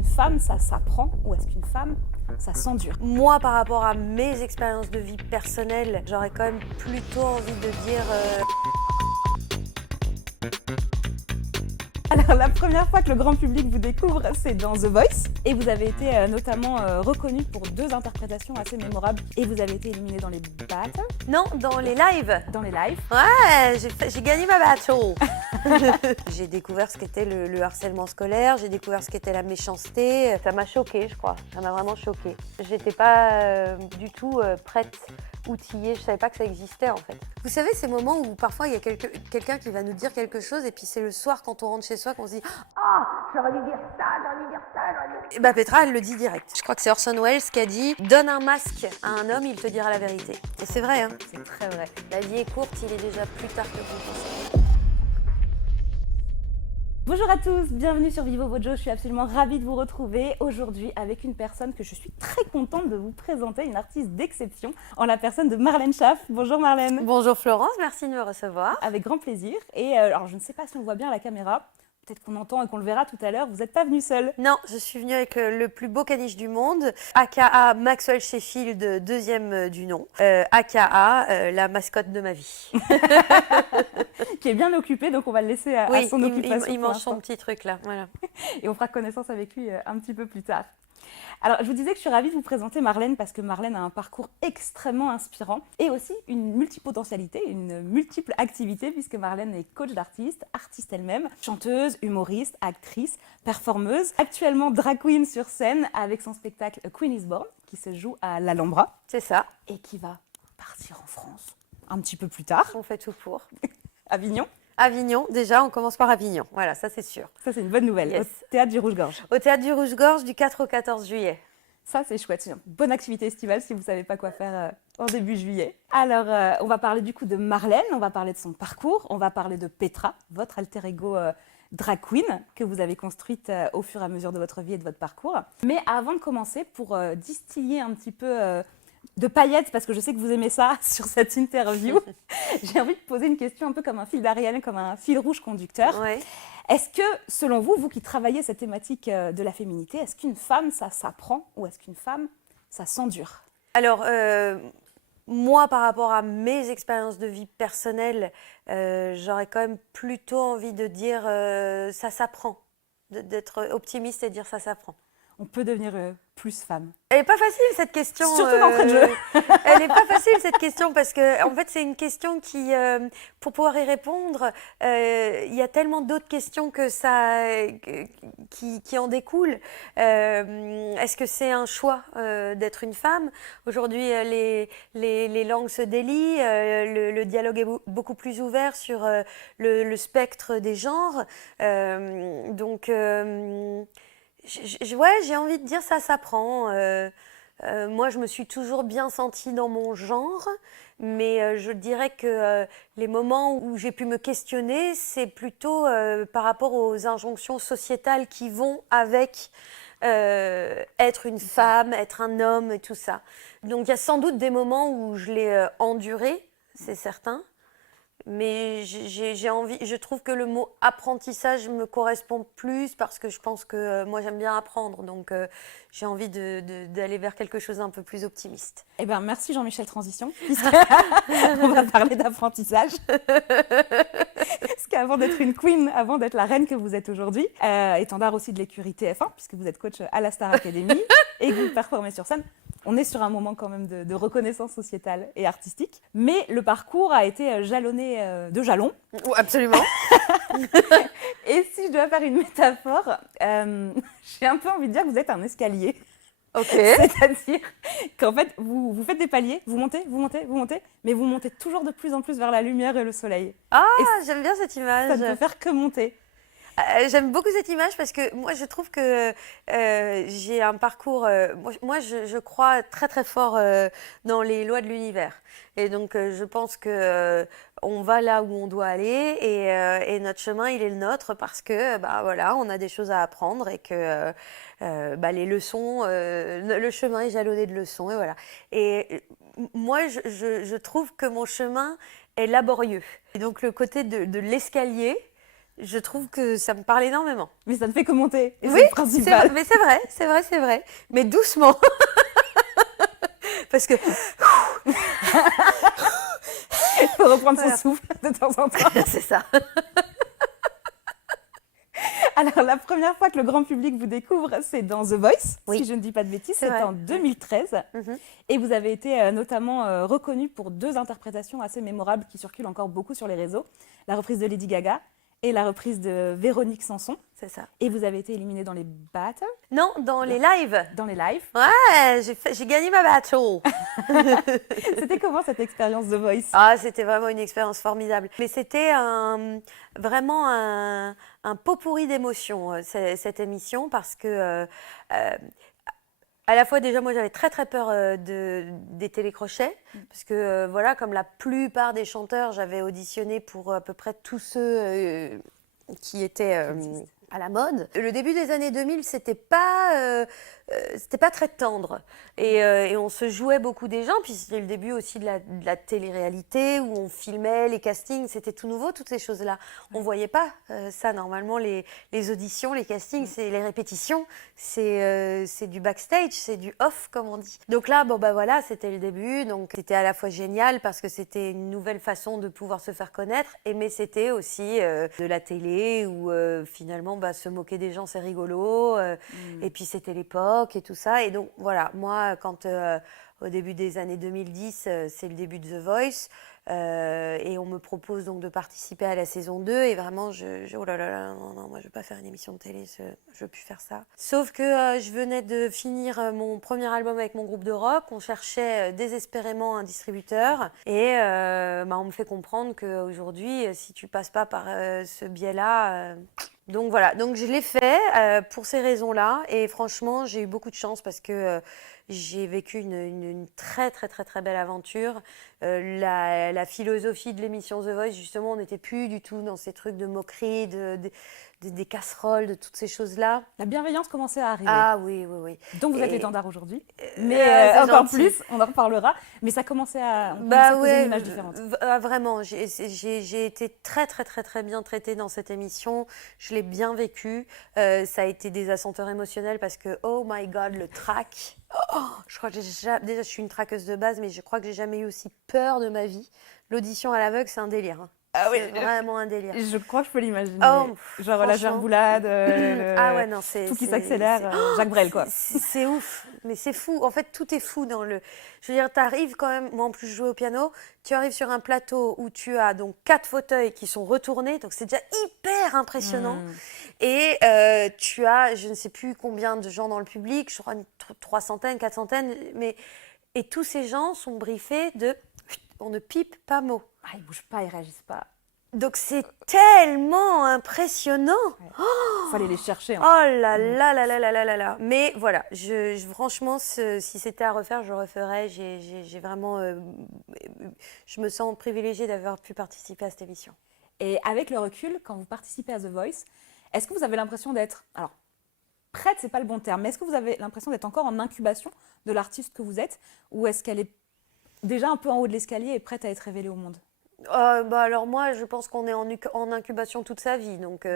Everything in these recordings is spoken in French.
qu'une femme, ça s'apprend ou est-ce qu'une femme, ça s'endure? Moi, par rapport à mes expériences de vie personnelles, j'aurais quand même plutôt envie de dire... Alors, la première fois que le grand public vous découvre, c'est dans The Voice. Et vous avez été notamment reconnu pour 2 interprétations assez mémorables. Et vous avez été éliminé dans les battles. Non, dans les lives. Dans les lives. Ouais, j'ai gagné ma battle. J'ai découvert ce qu'était le harcèlement scolaire, j'ai découvert ce qu'était la méchanceté. Ça m'a choquée, je crois. Ça m'a vraiment choquée. J'étais pas du tout prête, outillée. Je savais pas que ça existait en fait. Vous savez, ces moments où parfois il y a quelqu'un qui va nous dire quelque chose et puis c'est le soir quand on rentre chez soi qu'on se dit « Ah, j'aurais dû dire ça, j'aurais dû dire ça, j'aurais dû... » Et bah Petra, elle le dit direct. Je crois que c'est Orson Welles qui a dit « Donne un masque à un homme, il te dira la vérité. » Et c'est vrai, hein. C'est très vrai. La vie est courte, il est déjà plus tard que vous pensez. Bonjour à tous, bienvenue sur Vivo Vojo, je suis absolument ravie de vous retrouver aujourd'hui avec une personne que je suis très contente de vous présenter, une artiste d'exception, en la personne de Marlène Schaff. Bonjour Marlène. Bonjour Florence, merci de me recevoir. Avec grand plaisir. Et alors je ne sais pas si on voit bien à la caméra, peut-être qu'on entend et qu'on le verra tout à l'heure, vous n'êtes pas venue seule. Non, je suis venue avec le plus beau caniche du monde, aka Maxwell Sheffield, deuxième du nom, aka la mascotte de ma vie. Qui est bien occupé, donc on va le laisser à son occupation. Il mange son petit truc là, voilà. Et on fera connaissance avec lui un petit peu plus tard. Alors, je vous disais que je suis ravie de vous présenter Marlène parce que Marlène a un parcours extrêmement inspirant et aussi une multipotentialité, une multiple activité puisque Marlène est coach d'artiste, artiste elle-même, chanteuse, humoriste, actrice, performeuse, actuellement drag queen sur scène avec son spectacle A Queen is Born qui se joue à l'Alhambra. C'est ça. Et qui va partir en France un petit peu plus tard. On fait tout pour. Avignon. Avignon, déjà, on commence par Avignon. Voilà, ça c'est sûr. Ça, c'est une bonne nouvelle. Yes. Au Théâtre du Rouge-Gorge. Au Théâtre du Rouge-Gorge du 4 au 14 juillet. Ça, c'est chouette. C'est une bonne activité estivale si vous ne savez pas quoi faire en début juillet. Alors, on va parler du coup de Marlène, on va parler de son parcours, on va parler de Petra, votre alter ego drag queen que vous avez construite au fur et à mesure de votre vie et de votre parcours. Mais avant de commencer, pour distiller un petit peu de paillettes, parce que je sais que vous aimez ça sur cette interview, j'ai envie de poser une question un peu comme un fil d'Ariane, comme un fil rouge conducteur. Ouais. Est-ce que, selon vous, vous qui travaillez cette thématique de la féminité, est-ce qu'une femme, ça s'apprend ou est-ce qu'une femme, ça s'endure? Alors, moi, par rapport à mes expériences de vie personnelles, j'aurais quand même plutôt envie de dire ça s'apprend, d'être optimiste et de dire ça s'apprend. On peut devenir plus femme. Elle n'est pas facile cette question. Surtout d'entrée de jeu. Elle n'est pas facile cette question parce que en fait c'est une question qui, pour pouvoir y répondre, il y a tellement d'autres questions que ça, qui en découlent. Est-ce que c'est un choix d'être une femme? Aujourd'hui, les langues se délient, le dialogue est beaucoup plus ouvert sur le spectre des genres. Donc ouais, j'ai envie de dire ça s'apprend. Moi, je me suis toujours bien sentie dans mon genre, mais je dirais que les moments où j'ai pu me questionner, c'est plutôt par rapport aux injonctions sociétales qui vont avec être une femme, être un homme et tout ça. Donc, il y a sans doute des moments où je l'ai enduré, c'est certain. Mais je trouve que le mot apprentissage me correspond plus parce que je pense que moi j'aime bien apprendre, donc j'ai envie d'aller vers quelque chose d'un peu plus optimiste. Eh bien, merci Jean-Michel Transition, on va parler d'apprentissage. Parce qu'avant d'être une queen, avant d'être la reine que vous êtes aujourd'hui, étendard aussi de l'écurie TF1, puisque vous êtes coach à la Star Academy et que vous performez sur scène, on est sur un moment quand même de reconnaissance sociétale et artistique. Mais le parcours a été jalonné de jalons. Absolument. Et si je dois faire une métaphore, j'ai un peu envie de dire que vous êtes un escalier. Ok. C'est-à-dire qu'en fait, vous faites des paliers, vous montez, mais vous montez toujours de plus en plus vers la lumière et le soleil. Ah, Et j'aime bien cette image. Ça ne peut faire que monter. J'aime beaucoup cette image parce que moi je trouve que j'ai un parcours, moi je crois très très fort dans les lois de l'univers et donc je pense que on va là où on doit aller et notre chemin il est le nôtre parce que bah voilà on a des choses à apprendre et que bah, les leçons, le chemin est jalonné de leçons et voilà. Et moi je trouve que mon chemin est laborieux et donc le côté de l'escalier, je trouve que ça me parle énormément. Mais ça ne fait que monter, et Oui, c'est le principal. mais c'est vrai. Mais doucement. Parce que Il faut reprendre Voilà. son souffle de temps en temps. c'est ça. Alors, la première fois que le grand public vous découvre, c'est dans The Voice, Oui. si je ne dis pas de bêtises, C'est c'était vrai. en 2013. Mhm. Et vous avez été notamment reconnue pour 2 interprétations assez mémorables qui circulent encore beaucoup sur les réseaux. La reprise de Lady Gaga et la reprise de Véronique Sanson. C'est ça. Et vous avez été éliminée dans les battles, Non, dans les lives. dans les lives. Ouais, j'ai gagné ma battle. C'était comment cette expérience The Voice? Ah, c'était vraiment une expérience formidable. Mais c'était vraiment un pot pourri d'émotions, cette émission, parce que à la fois, déjà, moi, j'avais très très peur des télécrochets, parce que voilà, comme la plupart des chanteurs, j'avais auditionné pour à peu près tous ceux qui étaient à la mode. Le début des années 2000, c'était pas très tendre. Et on se jouait beaucoup des gens. Puis c'était le début aussi de la télé-réalité où on filmait les castings. C'était tout nouveau, toutes ces choses-là. On voyait pas ça. Normalement, les auditions, les castings, c'est les répétitions. C'est du backstage, c'est du off, comme on dit. Donc là, bon, bah voilà, c'était le début. Donc c'était à la fois génial parce que c'était une nouvelle façon de pouvoir se faire connaître. Mais c'était aussi de la télé où finalement, bah, se moquer des gens, c'est rigolo. Et puis c'était l'époque et tout ça. Et donc voilà, moi, quand au début des années 2010, c'est le début de The Voice, et on me propose donc de participer à la saison 2, et vraiment, oh là là, non, moi je veux pas faire une émission de télé, je veux plus faire ça. Sauf que je venais de finir mon premier album avec mon groupe de rock, on cherchait désespérément un distributeur, et bah, on me fait comprendre qu'aujourd'hui, si tu passes pas par ce biais-là... Donc voilà, donc je l'ai fait pour ces raisons-là, et franchement j'ai eu beaucoup de chance parce que j'ai vécu une très très très très belle aventure. La philosophie de l'émission The Voice, justement, on n'était plus du tout dans ces trucs de moquerie, des casseroles, de toutes ces choses-là. La bienveillance commençait à arriver. Ah oui, oui, oui. Donc vous êtes Et- l'étendard aujourd'hui, mais c'est encore gentil. plus, on en reparlera. Mais ça commençait à, on commençait Bah à poser ouais, une image différente. vraiment, j'ai été très très très très bien traitée dans cette émission, je l'ai bien vécu, ça a été des ascenseurs émotionnels parce que oh my god, le track, je crois que déjà je suis une traqueuse de base, mais je crois que j'ai jamais eu aussi peur de ma vie. L'audition à l'aveugle, c'est un délire, hein. C'est vraiment un délire. Je crois que je peux l'imaginer. Oh, Genre la franchement. gerboulade, Ah ouais, non, c'est tout qui c'est- s'accélère, Jacques Brel quoi. c'est ouf, mais c'est fou. En fait, tout est fou dans le. Je veux dire, tu arrives quand même. Moi, en plus, je joue au piano. Tu arrives sur un plateau où tu as donc 4 fauteuils qui sont retournés, donc c'est déjà hyper impressionnant. Et tu as, je ne sais plus combien de gens dans le public, je crois 300, 400, mais et tous ces gens sont briefés de. On ne pipe pas mot. Ah, ils bougent pas, ils réagissent pas. Donc c'est tellement impressionnant. Fallait les chercher. Oh là là là là là là là là. Mais voilà, franchement, si c'était à refaire, je referais. J'ai vraiment, je me sens privilégiée d'avoir pu participer à cette émission. Et avec le recul, quand vous participez à The Voice, est-ce que vous avez l'impression d'être, alors prête, c'est pas le bon terme, mais est-ce que vous avez l'impression d'être encore en incubation de l'artiste que vous êtes, ou est-ce qu'elle est déjà un peu en haut de l'escalier et prête à être révélée au monde? Bah alors moi, je pense qu'on est en incubation toute sa vie, donc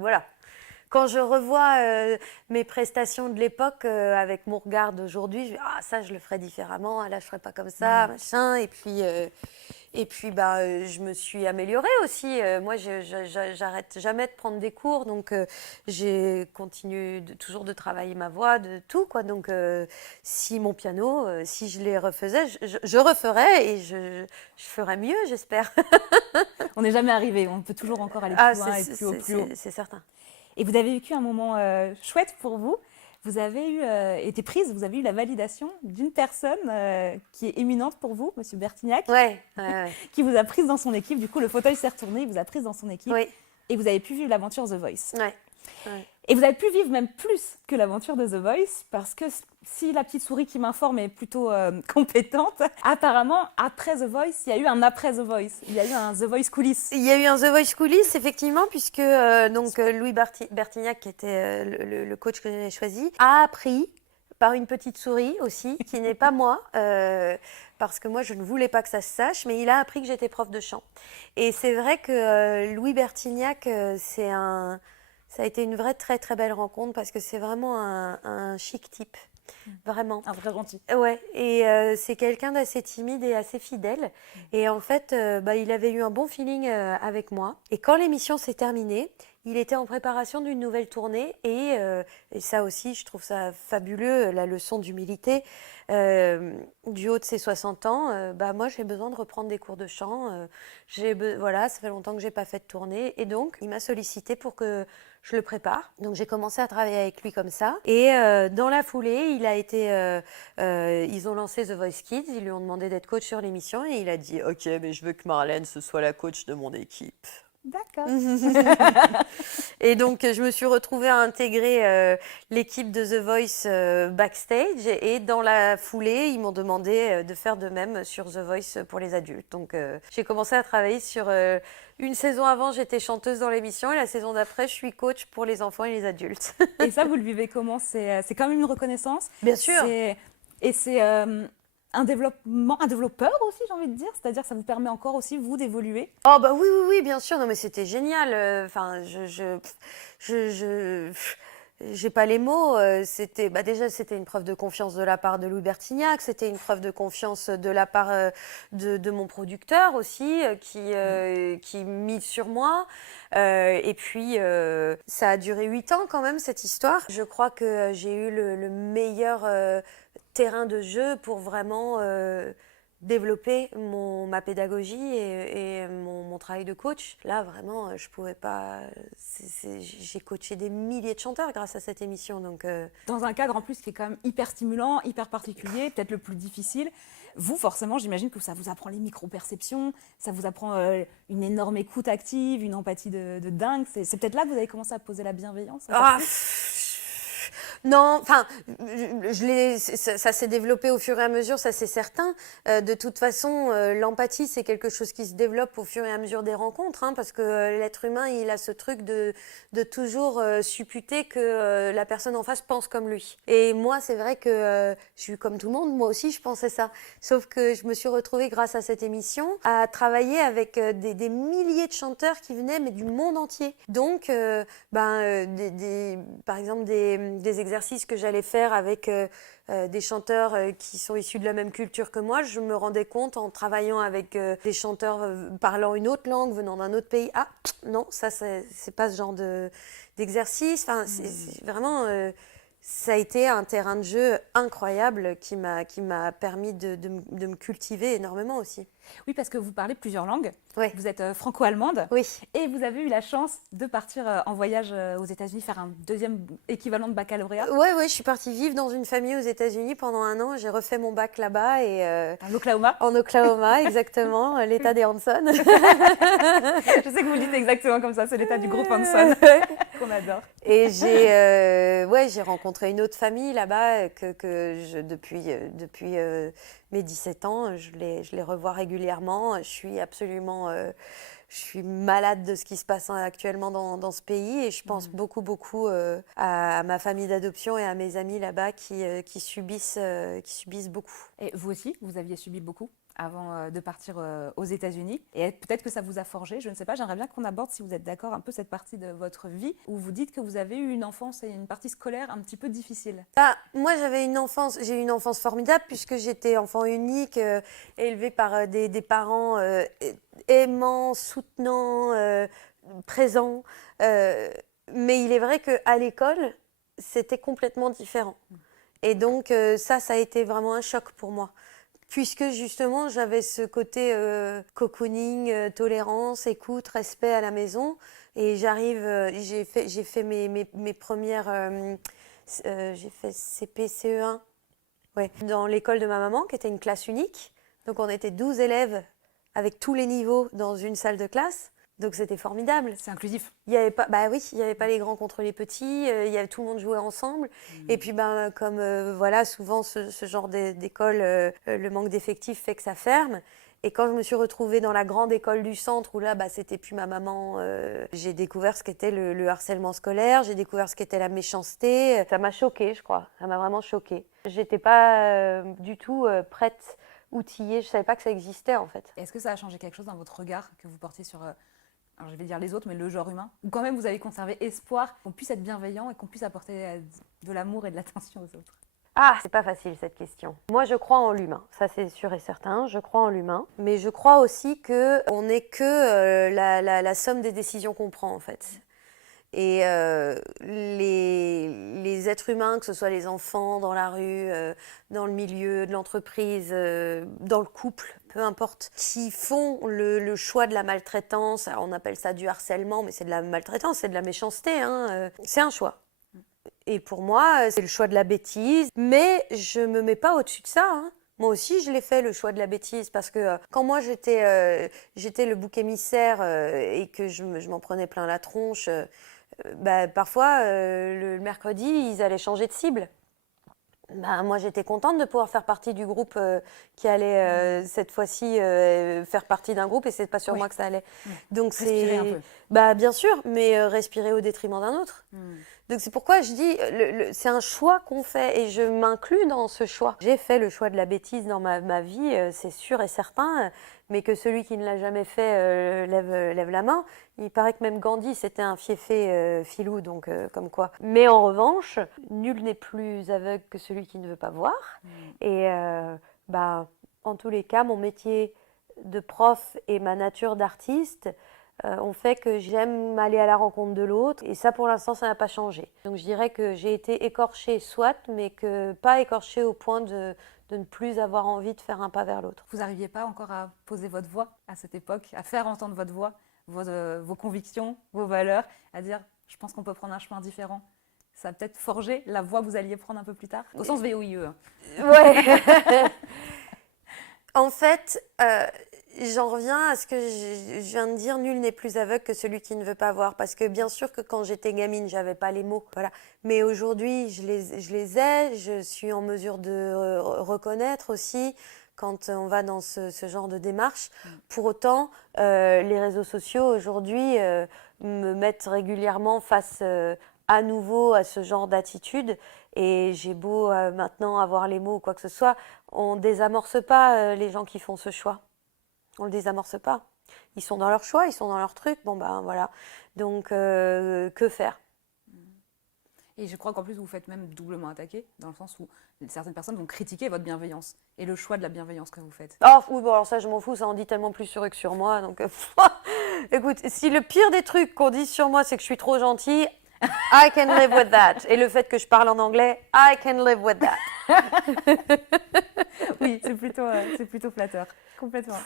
voilà. Quand je revois mes prestations de l'époque avec mon regard d'aujourd'hui, je dis ah ça je le ferais différemment, ah là je ferais pas comme ça, machin. Et puis bah je me suis améliorée aussi. Moi j'arrête jamais de prendre des cours, donc j'ai continué toujours de travailler ma voix, de tout quoi. Donc si mon piano, si je les refaisais, je referais et je ferais mieux, j'espère. On n'est jamais arrivé, on peut toujours encore aller plus loin et plus haut, plus haut. C'est certain. Et vous avez vécu un moment chouette pour vous. Vous avez été prise, vous avez eu la validation d'une personne qui est éminente pour vous, Monsieur Bertignac, Ouais. qui vous a prise dans son équipe. Du coup, le fauteuil s'est retourné, il vous a prise dans son équipe. Oui. Et vous avez pu vivre l'aventure The Voice. Ouais. Et vous avez pu vivre même plus que l'aventure de The Voice, parce que si la petite souris qui m'informe est plutôt compétente, apparemment, après The Voice, il y a eu un après The Voice. Il y a eu un The Voice coulisses. Il y a eu un The Voice coulisses, effectivement, puisque Louis Bertignac, qui était le coach que j'avais choisi, a appris par une petite souris aussi, qui n'est pas moi, parce que moi je ne voulais pas que ça se sache, mais il a appris que j'étais prof de chant. Et c'est vrai que Louis Bertignac, ça a été une vraie très très belle rencontre, parce que c'est vraiment un chic type, vraiment. Un vrai gentil. Ouais, et c'est quelqu'un d'assez timide et assez fidèle. Et en fait, il avait eu un bon feeling avec moi. Et quand l'émission s'est terminée, il était en préparation d'une nouvelle tournée. Et ça aussi, je trouve ça fabuleux, la leçon d'humilité. Du haut de ses 60 ans, moi, j'ai besoin de reprendre des cours de chant. Voilà, ça fait longtemps que j'ai pas fait de tournée. Et donc, il m'a sollicité pour que je le prépare. Donc j'ai commencé à travailler avec lui comme ça. Et dans la foulée, ils ont lancé The Voice Kids. Ils lui ont demandé d'être coach sur l'émission et il a dit OK, mais je veux que Marlène ce soit la coach de mon équipe. D'accord. Et donc je me suis retrouvée à intégrer l'équipe de The Voice backstage. Et dans la foulée, ils m'ont demandé de faire de même sur The Voice pour les adultes. Donc j'ai commencé à travailler sur une saison avant, j'étais chanteuse dans l'émission et la saison d'après, je suis coach pour les enfants et les adultes. Et ça, vous le vivez comment? C'est quand même une reconnaissance. Bien sûr. Et c'est un développement, un développeur aussi, j'ai envie de dire. C'est-à-dire que ça vous permet encore aussi, vous, d'évoluer. Oh bah oui, oui, oui, bien sûr. Non mais c'était génial. Enfin, j'ai pas les mots. Déjà c'était une preuve de confiance de la part de Louis Bertignac. C'était une preuve de confiance de la part de mon producteur aussi, qui mise sur moi. Et puis ça a duré 8 ans quand même cette histoire. Je crois que j'ai eu le meilleur terrain de jeu pour vraiment développer ma pédagogie et mon travail de coach. Là, vraiment, je pouvais pas... J'ai coaché des milliers de chanteurs grâce à cette émission. Donc, Dans un cadre en plus qui est quand même hyper stimulant, hyper particulier, peut-être le plus difficile. Vous, forcément, j'imagine que ça vous apprend les micro-perceptions, ça vous apprend une énorme écoute active, une empathie de dingue. C'est peut-être là que vous avez commencé à poser la bienveillance. Non, enfin, ça s'est développé au fur et à mesure, ça c'est certain. De toute façon, l'empathie, c'est quelque chose qui se développe au fur et à mesure des rencontres, hein, parce que l'être humain, il a ce truc de toujours supputer que la personne en face pense comme lui. Et moi, c'est vrai que je suis comme tout le monde, moi aussi, je pensais ça. Sauf que je me suis retrouvée, grâce à cette émission, à travailler avec des milliers de chanteurs qui venaient, mais du monde entier. Donc, par exemple, des exercices que j'allais faire avec des chanteurs qui sont issus de la même culture que moi, je me rendais compte en travaillant avec des chanteurs parlant une autre langue, venant d'un autre pays. Ah, non, ça, c'est pas ce genre d'exercice. Enfin, c'est vraiment... ça a été un terrain de jeu incroyable qui m'a permis de me cultiver énormément aussi. Oui, parce que vous parlez plusieurs langues. Ouais. Vous êtes franco-allemande. Oui. Et vous avez eu la chance de partir en voyage aux États-Unis, faire un deuxième équivalent de baccalauréat. Ouais, je suis partie vivre dans une famille aux États-Unis pendant 1 an. J'ai refait mon bac là-bas En Oklahoma. En Oklahoma, exactement, l'État des Hanson. Je sais que vous le dites exactement comme ça, c'est l'État du groupe Hanson qu'on adore. Et j'ai rencontré une autre famille là-bas depuis mes 17 ans, je les revois régulièrement. Je suis malade de ce qui se passe actuellement dans ce pays et je pense beaucoup à ma famille d'adoption et à mes amis là-bas qui subissent beaucoup. Et vous aussi, vous aviez subi beaucoup avant de partir aux États-Unis. Et peut-être que ça vous a forgé, je ne sais pas. J'aimerais bien qu'on aborde, si vous êtes d'accord, un peu cette partie de votre vie où vous dites que vous avez eu une enfance et une partie scolaire un petit peu difficile. Moi, j'ai eu une enfance formidable puisque j'étais enfant unique, élevée par des parents aimants, soutenants, présents. Mais il est vrai qu'à l'école, c'était complètement différent. Et donc, ça a été vraiment un choc pour moi. Puisque justement, j'avais ce côté cocooning, tolérance, écoute, respect à la maison. Et j'ai fait mes premières... j'ai fait CP, CE1 dans l'école de ma maman, qui était une classe unique. Donc on était 12 élèves avec tous les niveaux dans une salle de classe. Donc c'était formidable. C'est inclusif. Il y avait pas, il y avait pas les grands contre les petits. Tout le monde jouait ensemble. Et puis comme souvent ce genre d'école, le manque d'effectifs fait que ça ferme. Et quand je me suis retrouvée dans la grande école du centre, où là, c'était plus ma maman, j'ai découvert ce qu'était le harcèlement scolaire, j'ai découvert ce qu'était la méchanceté. Ça m'a choquée, je crois. Ça m'a vraiment choquée. J'étais pas du tout prête, outillée. Je savais pas que ça existait, en fait. Est-ce que ça a changé quelque chose dans votre regard que vous portiez sur, alors je vais dire les autres, mais le genre humain? Ou quand même vous avez conservé espoir qu'on puisse être bienveillant et qu'on puisse apporter de l'amour et de l'attention aux autres? Ah, c'est pas facile cette question. Moi, je crois en l'humain, ça c'est sûr et certain. Je crois en l'humain, mais je crois aussi que on n'est que la somme des décisions qu'on prend en fait. Et les êtres humains, que ce soit les enfants dans la rue, dans le milieu de l'entreprise, dans le couple, peu importe, qui font le choix de la maltraitance. Alors on appelle ça du harcèlement, mais c'est de la maltraitance, c'est de la méchanceté. C'est un choix. Et pour moi, c'est le choix de la bêtise. Mais je me mets pas au-dessus de ça. Moi aussi, je l'ai fait, le choix de la bêtise, parce que quand moi, j'étais le bouc émissaire et que je m'en prenais plein la tronche, parfois, le mercredi, ils allaient changer de cible. Moi, j'étais contente de pouvoir faire partie du groupe qui allait cette fois-ci faire partie d'un groupe, et c'est pas sur moi que ça allait. Donc respirer un peu. Bien sûr, mais respirer au détriment d'un autre. Donc c'est pourquoi je dis, c'est un choix qu'on fait et je m'inclus dans ce choix. J'ai fait le choix de la bêtise dans ma vie, c'est sûr et certain, mais que celui qui ne l'a jamais fait lève la main. Il paraît que même Gandhi, c'était un fiefé filou, donc comme quoi. Mais en revanche, nul n'est plus aveugle que celui qui ne veut pas voir. Et en tous les cas, mon métier de prof et ma nature d'artiste ont fait que j'aime aller à la rencontre de l'autre. Et ça, pour l'instant, ça n'a pas changé. Donc je dirais que j'ai été écorchée, soit, mais que pas écorchée au point de ne plus avoir envie de faire un pas vers l'autre. Vous n'arriviez pas encore à poser votre voix à cette époque, à faire entendre votre voix, vos convictions, vos valeurs, à dire je pense qu'on peut prendre un chemin différent? Ça a peut-être forgé la voie que vous alliez prendre un peu plus tard, au sens VOIE. Ouais. En fait, j'en reviens à ce que je viens de dire, nul n'est plus aveugle que celui qui ne veut pas voir. Parce que bien sûr que quand j'étais gamine, j'avais pas les mots. Voilà. Mais aujourd'hui, je les ai, je suis en mesure de reconnaître aussi quand on va dans ce genre de démarche. Pour autant, les réseaux sociaux aujourd'hui me mettent régulièrement face à nouveau à ce genre d'attitude. Et j'ai beau maintenant avoir les mots ou quoi que ce soit, on ne désamorce pas les gens qui font ce choix. On ne le désamorce pas. Ils sont dans leur choix, ils sont dans leur truc. Voilà. Donc, que faire? Et je crois qu'en plus, vous faites même doublement attaquer, dans le sens où certaines personnes vont critiquer votre bienveillance et le choix de la bienveillance que vous faites. Oh, oui, alors ça, je m'en fous, ça en dit tellement plus sur eux que sur moi. Donc, écoute, si le pire des trucs qu'on dit sur moi, c'est que je suis trop gentille, I can live with that. Et le fait que je parle en anglais, I can live with that. Oui, c'est plutôt flatteur, complètement.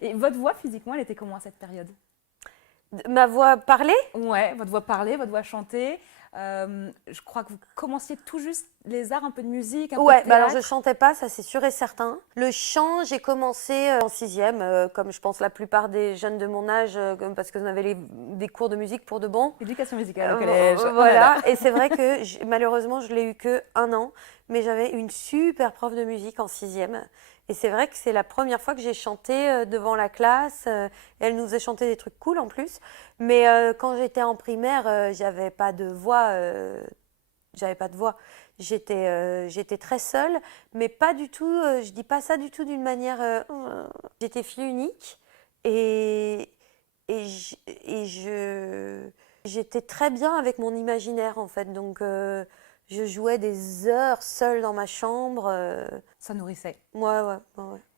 Et votre voix, physiquement, elle était comment à cette période? Ma voix parlée? Ouais, votre voix parlée, votre voix chantée. Je crois que vous commenciez tout juste les arts, un peu de musique, un peu de théâtre. Alors je chantais pas, ça c'est sûr et certain. Le chant, j'ai commencé en 6e, comme je pense la plupart des jeunes de mon âge, parce qu'on avait des cours de musique pour de bon. Éducation musicale au collège. Voilà, et c'est vrai que malheureusement je l'ai eu que 1 an, mais j'avais une super prof de musique en 6e. Et c'est vrai que c'est la première fois que j'ai chanté devant la classe. Elle nous a chanté des trucs cool en plus. Mais quand j'étais en primaire, j'avais pas de voix. J'étais très seule, mais pas du tout. Je dis pas ça du tout d'une manière. J'étais fille unique j'étais très bien avec mon imaginaire en fait. Donc je jouais des heures seule dans ma chambre. Ça nourrissait. Ouais.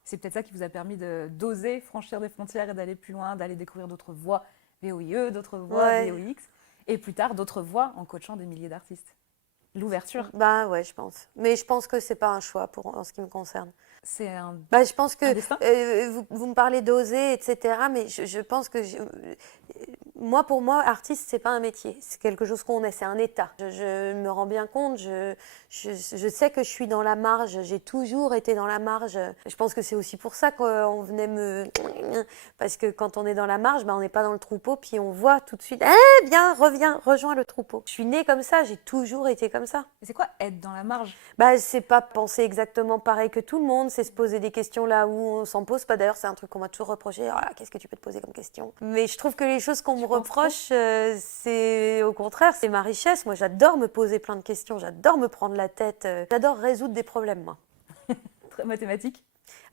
C'est peut-être ça qui vous a permis d'oser franchir des frontières et d'aller plus loin, d'aller découvrir d'autres voix VOIE, d'autres voix VOX, et plus tard d'autres voix en coachant des milliers d'artistes. L'ouverture. Ouais, je pense. Mais je pense que c'est pas un choix en ce qui me concerne. C'est je pense que destin. vous me parlez d'oser, etc. Mais je pense que Moi, pour moi, artiste, c'est pas un métier, c'est quelque chose qu'on est, c'est un état. Je me rends bien compte, je sais que je suis dans la marge, j'ai toujours été dans la marge. Je pense que c'est aussi pour ça qu'on venait me... Parce que quand on est dans la marge, on n'est pas dans le troupeau, puis on voit tout de suite, eh bien, reviens, rejoins le troupeau. Je suis née comme ça, j'ai toujours été comme ça. Et c'est quoi être dans la marge? C'est pas penser exactement pareil que tout le monde, c'est se poser des questions là où on s'en pose pas. D'ailleurs, c'est un truc qu'on m'a toujours reproché. Ah, qu'est-ce que tu peux te poser comme question? Mais je trouve que les choses qu'on me reproche, c'est au contraire, c'est ma richesse. Moi, j'adore me poser plein de questions, j'adore me prendre la tête, j'adore résoudre des problèmes, moi. Très mathématique.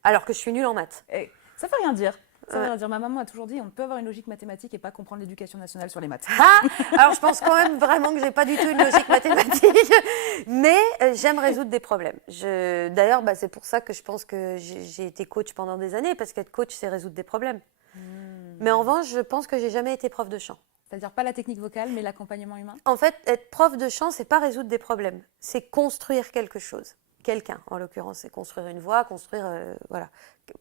Alors que je suis nulle en maths. Et ça veut rien dire. Ça veut Ouais. rien dire. Ma maman a toujours dit on peut avoir une logique mathématique et pas comprendre l'éducation nationale sur les maths. Ah, alors je pense quand même vraiment que j'ai pas du tout une logique mathématique, mais j'aime résoudre des problèmes. D'ailleurs, c'est pour ça que je pense que j'ai été coach pendant des années, parce qu'être coach, c'est résoudre des problèmes. Mais en revanche, je pense que j'ai jamais été prof de chant. C'est-à-dire pas la technique vocale, mais l'accompagnement humain. En fait, être prof de chant, c'est pas résoudre des problèmes, c'est construire quelque chose. Quelqu'un, en l'occurrence, c'est construire une voix, construire, voilà,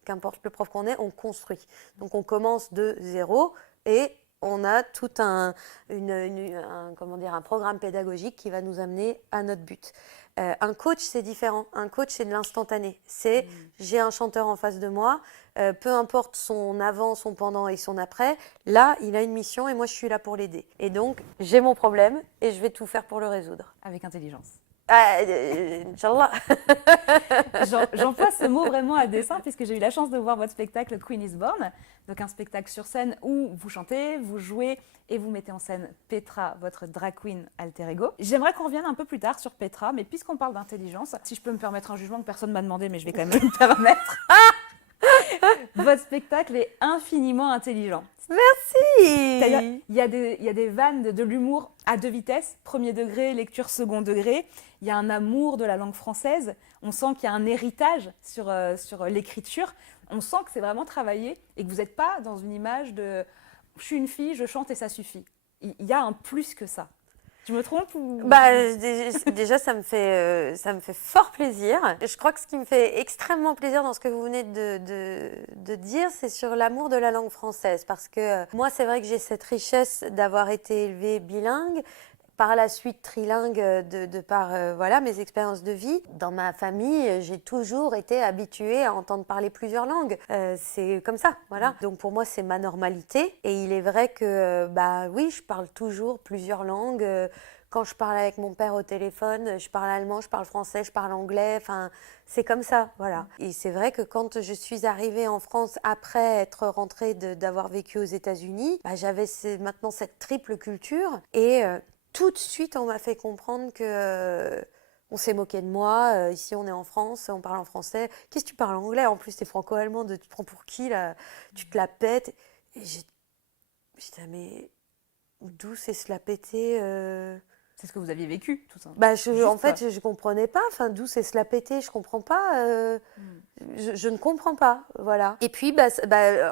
qu'importe le prof qu'on est, on construit. Donc on commence de zéro et on a tout comment dire, un programme pédagogique qui va nous amener à notre but. Un coach, c'est différent. Un coach, c'est de l'instantané. C'est j'ai un chanteur en face de moi, peu importe son avant, son pendant et son après, là, il a une mission et moi, je suis là pour l'aider. Et donc, j'ai mon problème et je vais tout faire pour le résoudre. Avec intelligence. Inch'Allah. J'emploie ce mot vraiment à dessein puisque j'ai eu la chance de voir votre spectacle Queen is Born, donc un spectacle sur scène où vous chantez, vous jouez et vous mettez en scène Petra, votre drag queen alter ego. J'aimerais qu'on revienne un peu plus tard sur Petra, mais puisqu'on parle d'intelligence, si je peux me permettre un jugement que personne ne m'a demandé, mais je vais quand même me permettre. Votre spectacle est infiniment intelligent. Merci. D'ailleurs, il y a des vannes de l'humour à deux vitesses, premier degré, lecture second degré. Il y a un amour de la langue française. On sent qu'il y a un héritage sur l'écriture. On sent que c'est vraiment travaillé et que vous n'êtes pas dans une image de « je suis une fille, je chante et ça suffit ». Il y a un plus que ça. Je me trompe ou... Déjà, ça me fait fort plaisir. Je crois que ce qui me fait extrêmement plaisir dans ce que vous venez de dire, c'est sur l'amour de la langue française. Parce que moi, c'est vrai que j'ai cette richesse d'avoir été élevée bilingue, par la suite trilingue de par voilà, mes expériences de vie. Dans ma famille, j'ai toujours été habituée à entendre parler plusieurs langues. C'est comme ça, voilà. Donc pour moi, c'est ma normalité. Et il est vrai que, oui, je parle toujours plusieurs langues. Quand je parle avec mon père au téléphone, je parle allemand, je parle français, je parle anglais. Enfin, c'est comme ça, voilà. Et c'est vrai que quand je suis arrivée en France après être rentrée d'avoir vécu aux États-Unis, j'avais maintenant cette triple culture et tout de suite, on m'a fait comprendre que on s'est moqué de moi. Ici, on est en France, on parle en français. Qu'est-ce que tu parles anglais? En plus, t'es franco-allemande, tu te prends pour qui là? Tu te la pètes. Et j'étais, mais d'où c'est se la péter C'est ce que vous aviez vécu, tout ça. En fait, je comprenais pas. Enfin, d'où c'est se la péter? Je comprends pas. Je ne comprends pas, voilà. Et puis,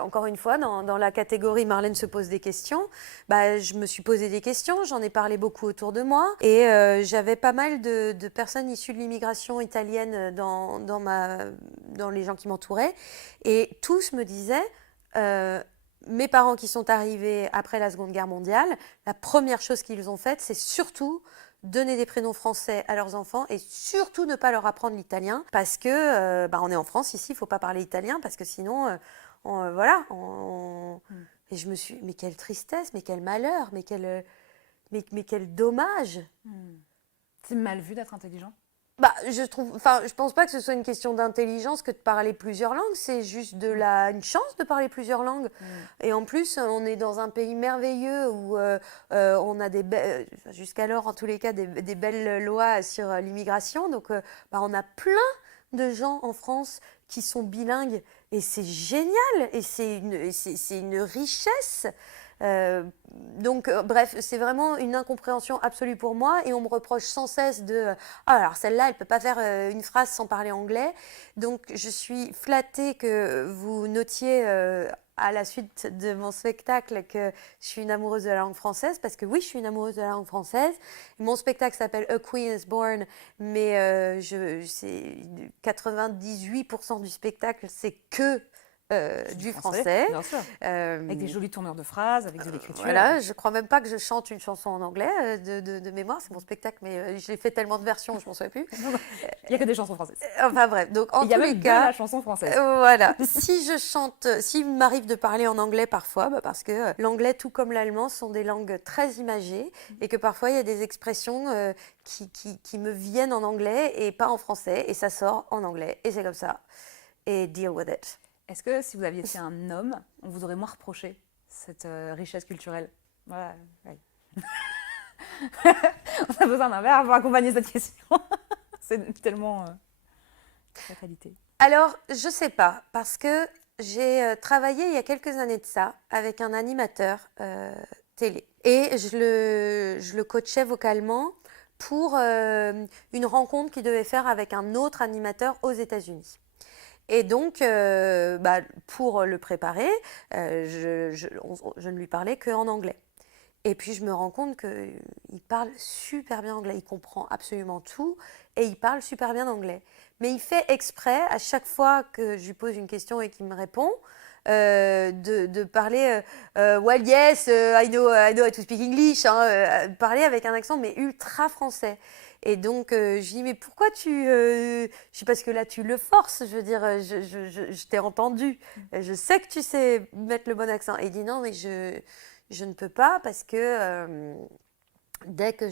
encore une fois, dans la catégorie Marlène se pose des questions, je me suis posé des questions, j'en ai parlé beaucoup autour de moi, et j'avais pas mal de personnes issues de l'immigration italienne dans les gens qui m'entouraient, et tous me disaient... mes parents qui sont arrivés après la Seconde Guerre mondiale, la première chose qu'ils ont faite, c'est surtout donner des prénoms français à leurs enfants et surtout ne pas leur apprendre l'italien parce que on est en France ici, il ne faut pas parler italien parce que sinon, voilà. Et je me suis mais quelle tristesse, mais quel malheur, mais quel dommage. C'est mal vu d'être intelligent? Je pense pas que ce soit une question d'intelligence que de parler plusieurs langues, c'est juste une chance de parler plusieurs langues. Et en plus, on est dans un pays merveilleux où on a jusqu'alors en tous les cas, des belles lois sur l'immigration. Donc, on a plein de gens en France qui sont bilingues et c'est génial et c'est une richesse. Bref, c'est vraiment une incompréhension absolue pour moi et on me reproche sans cesse alors celle-là, elle peut pas faire une phrase sans parler anglais. Donc je suis flattée que vous notiez à la suite de mon spectacle que je suis une amoureuse de la langue française parce que oui, je suis une amoureuse de la langue française. Mon spectacle s'appelle A Queen is Born, mais c'est 98% du spectacle, c'est que du français. Bien sûr. Avec des jolies tournures de phrases, avec de l'écriture. Voilà, je crois même pas que je chante une chanson en anglais de mémoire, c'est mon spectacle, mais je l'ai fait tellement de versions, je m'en souviens plus. Il n'y a que des chansons françaises. Enfin bref, donc en Il y a tous même les de cas, la chanson française. voilà. Si je chante, s'il m'arrive de parler en anglais parfois, parce que l'anglais, tout comme l'allemand, sont des langues très imagées et que parfois il y a des expressions qui me viennent en anglais et pas en français, et ça sort en anglais, et c'est comme ça. Et deal with it. Est-ce que si vous aviez été un homme, on vous aurait moins reproché cette richesse culturelle? Voilà. Ouais. On a besoin d'un verre pour accompagner cette question. C'est tellement fatalité. Alors, je sais pas, parce que j'ai travaillé il y a quelques années de ça avec un animateur télé. Et je le coachais vocalement pour une rencontre qu'il devait faire avec un autre animateur aux États-Unis. Et donc, pour le préparer, je ne lui parlais qu'en anglais. Et puis, je me rends compte qu'il parle super bien anglais. Il comprend absolument tout et il parle super bien anglais. Mais il fait exprès, à chaque fois que je lui pose une question et qu'il me répond, de parler well yes I know how to speak English, parler avec un accent mais ultra français. Et donc je dis mais pourquoi je dis parce que là tu le forces, je veux dire je t'ai entendu, je sais que tu sais mettre le bon accent. Et il dit non mais je ne peux pas parce que dès que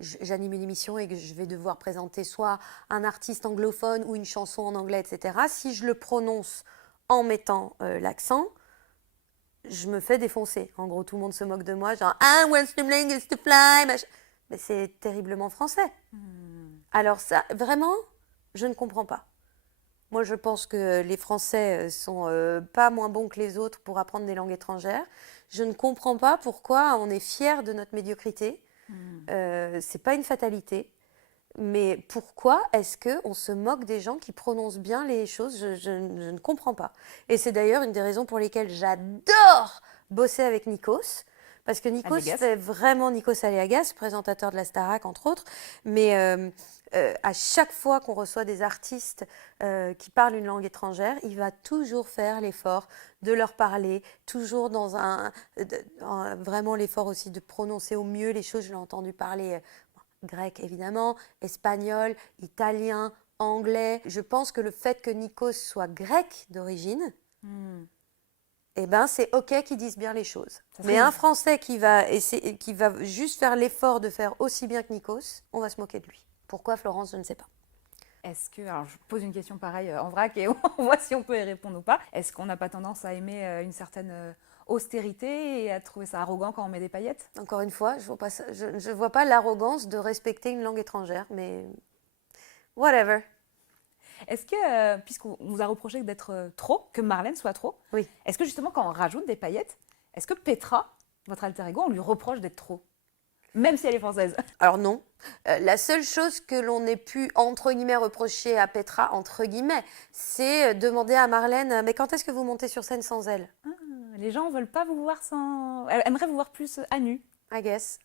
j'anime une émission et que je vais devoir présenter soit un artiste anglophone ou une chanson en anglais, etc., si je le prononce en mettant l'accent, je me fais défoncer. En gros, tout le monde se moque de moi, genre « Ah, what's the language to fly ?» Mais c'est terriblement français. Alors ça, vraiment, je ne comprends pas. Moi, je pense que les Français sont pas moins bons que les autres pour apprendre des langues étrangères. Je ne comprends pas pourquoi on est fier de notre médiocrité. C'est pas une fatalité. Mais pourquoi est-ce qu'on se moque des gens qui prononcent bien les choses? Je ne comprends pas. Et c'est d'ailleurs une des raisons pour lesquelles j'adore bosser avec Nikos. Parce que Nikos fait vraiment Nikos Aliagas, présentateur de la Starac, entre autres. Mais à chaque fois qu'on reçoit des artistes qui parlent une langue étrangère, il va toujours faire l'effort de leur parler, toujours dans vraiment l'effort aussi de prononcer au mieux les choses. Je l'ai entendu parler grec évidemment, espagnol, italien, anglais. Je pense que le fait que Nikos soit grec d'origine, eh ben c'est ok qu'ils disent bien les choses. Mais un Français qui va juste faire l'effort de faire aussi bien que Nikos, on va se moquer de lui. Pourquoi, Florence, je ne sais pas. Est-ce que, alors je pose une question pareille en vrac et on voit si on peut y répondre ou pas. Est-ce qu'on n'a pas tendance à aimer une certaine austérité et à trouver ça arrogant quand on met des paillettes? Encore une fois, je vois pas l'arrogance de respecter une langue étrangère, mais whatever. Est-ce que, puisqu'on vous a reproché d'être trop, que Marlène soit trop, oui. Est-ce que justement quand on rajoute des paillettes, est-ce que Petra, votre alter ego, on lui reproche d'être trop? Même si elle est française. Alors non. La seule chose que l'on ait pu, entre guillemets, reprocher à Petra, entre guillemets, c'est demander à Marlène, mais quand est-ce que vous montez sur scène sans elle? Les gens ne veulent pas vous voir sans... Elles aimeraient vous voir plus à nu. I guess.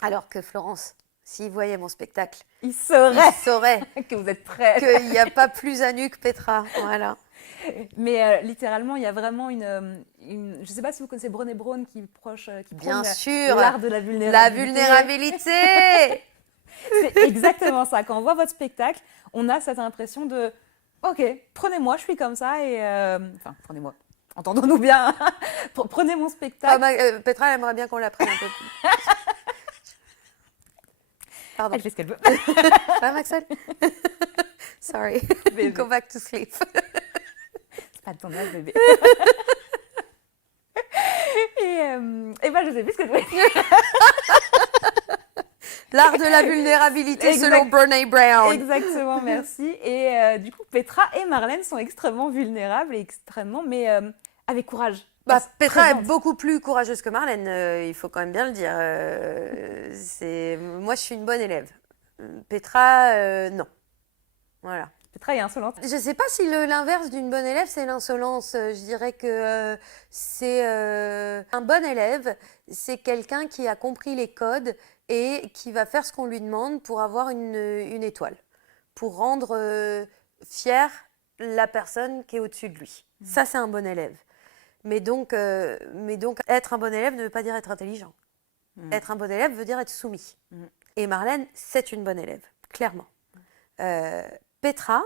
Alors que Florence, s'ils voyaient mon spectacle, ils sauraient que vous êtes prête. Qu'il n'y a pas plus à nu que Petra. Voilà. Mais littéralement, il y a vraiment une... Je ne sais pas si vous connaissez Brené Brown qui Bien prône sûr, l'art de la vulnérabilité. La vulnérabilité. C'est exactement ça. Quand on voit votre spectacle, on a cette impression de « Ok, prenez-moi, je suis comme ça et... Enfin, prenez-moi. Entendons-nous bien. Prenez mon spectacle. » Petra, elle aimerait bien qu'on la prenne un peu plus. Pardon. Elle fait ce qu'elle veut. Ça va, Maxwell? Sorry. Bébé. Go back to sleep. C'est pas de ton âge, bébé. Et ben, je sais plus ce que je voulais dire. L'art de la vulnérabilité selon Brené Brown. Exactement, merci. Et du coup, Petra et Marlène sont extrêmement vulnérables et extrêmement, mais avec courage. Petra est beaucoup plus courageuse que Marlène, il faut quand même bien le dire. Moi, je suis une bonne élève. Petra, non. Voilà. Petra est insolente. Je ne sais pas si l'inverse d'une bonne élève, c'est l'insolence. Je dirais que c'est un bon élève, c'est quelqu'un qui a compris les codes et qui va faire ce qu'on lui demande pour avoir une étoile, pour rendre fière la personne qui est au-dessus de lui. Ça, c'est un bon élève. Mais donc, être un bon élève ne veut pas dire être intelligent. Être un bon élève veut dire être soumis. Et Marlène, c'est une bonne élève, clairement. Petra,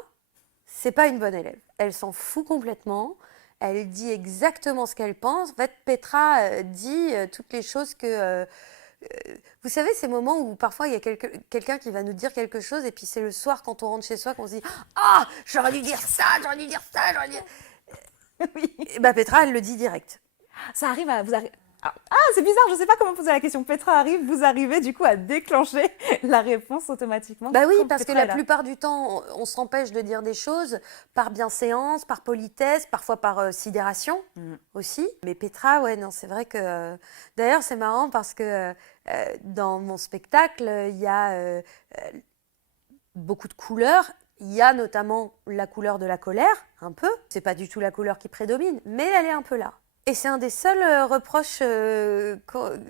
c'est pas une bonne élève. Elle s'en fout complètement. Elle dit exactement ce qu'elle pense. En fait, Petra dit toutes les choses que... vous savez, ces moments où parfois il y a quelqu'un qui va nous dire quelque chose et puis c'est le soir quand on rentre chez soi qu'on se dit « Ah, j'aurais dû dire ça, j'aurais dû dire ça, j'aurais dû... » Oui. Et bah, Petra, elle le dit direct. Ça arrive à vous arriver. Ah, c'est bizarre, je ne sais pas comment poser la question. Petra arrive, vous arrivez du coup à déclencher la réponse automatiquement. Bah oui, quand parce que Petra est la là. plupart du temps, on s'empêche de dire des choses par bienséance, par politesse, parfois par sidération aussi. Mais Petra, ouais, non, c'est vrai que... D'ailleurs, c'est marrant parce que dans mon spectacle, il y a beaucoup de couleurs. Il y a notamment la couleur de la colère, un peu. C'est pas du tout la couleur qui prédomine, mais elle est un peu là. Et c'est un des seuls reproches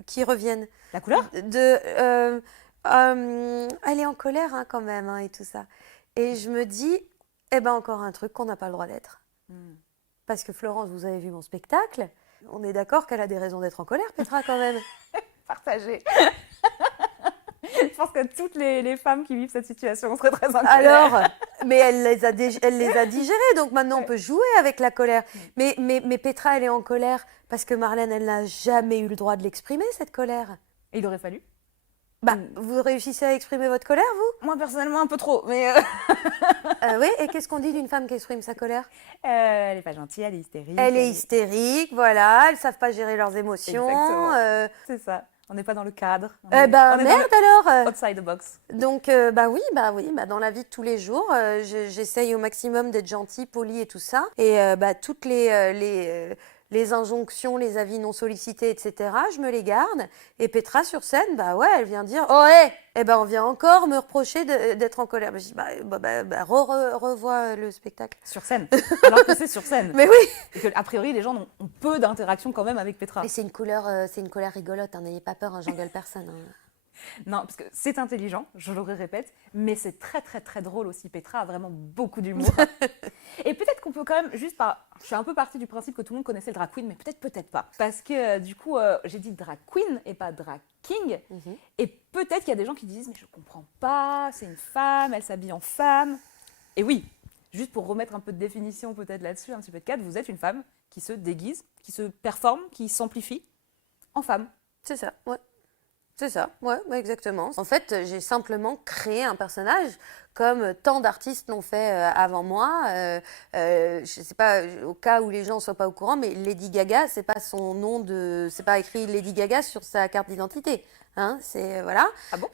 qui reviennent. La couleur Elle est en colère hein, quand même, hein, et tout ça. Et je me dis, eh ben encore un truc qu'on n'a pas le droit d'être. Parce que Florence, vous avez vu mon spectacle, on est d'accord qu'elle a des raisons d'être en colère, Petra, quand même. Partagée. Je pense que toutes les femmes qui vivent cette situation seraient très en colère. Alors, mais elle les a digérées, donc maintenant on peut jouer avec la colère. Mais Petra, elle est en colère parce que Marlène, elle n'a jamais eu le droit de l'exprimer, cette colère. Et il aurait fallu. Bah, vous réussissez à exprimer votre colère, vous? Moi, personnellement, un peu trop, mais... Oui, et qu'est-ce qu'on dit d'une femme qui exprime sa colère? elle n'est pas gentille, elle est hystérique. Elle est hystérique, voilà, elles ne savent pas gérer leurs émotions. Exactement. C'est ça. On n'est pas dans le cadre. Merde alors Outside the box. Donc, oui, dans la vie de tous les jours, j'essaye au maximum d'être gentille, polie et tout ça. Et toutes les injonctions, les avis non sollicités, etc., je me les garde. Et Petra, sur scène, elle vient dire « Oh, hé on vient encore me reprocher d'être en colère. » Je dis « revois le spectacle. » Sur scène. Alors que c'est sur scène. Mais oui. Et que, a priori, les gens ont peu d'interaction quand même avec Petra. Mais c'est une colère rigolote, hein, n'ayez pas peur, hein, j'engueule personne. Hein. Non, parce que c'est intelligent, je le répète, mais c'est très très très drôle aussi. Petra a vraiment beaucoup d'humour. Et peut-être qu'on peut quand même juste je suis un peu partie du principe que tout le monde connaissait le drag queen, mais peut-être pas. Parce que du coup, j'ai dit drag queen et pas drag king. Et peut-être qu'il y a des gens qui disent, mais je comprends pas, c'est une femme, elle s'habille en femme. Et oui, juste pour remettre un peu de définition peut-être là-dessus, un petit peu de cadre, vous êtes une femme qui se déguise, qui se performe, qui s'amplifie en femme. C'est ça, ouais. C'est ça, ouais, exactement. En fait, j'ai simplement créé un personnage comme tant d'artistes l'ont fait avant moi. Je sais pas, au cas où les gens ne soient pas au courant, mais Lady Gaga, c'est pas son nom c'est pas écrit Lady Gaga sur sa carte d'identité. Hein, c'est voilà. Ah bon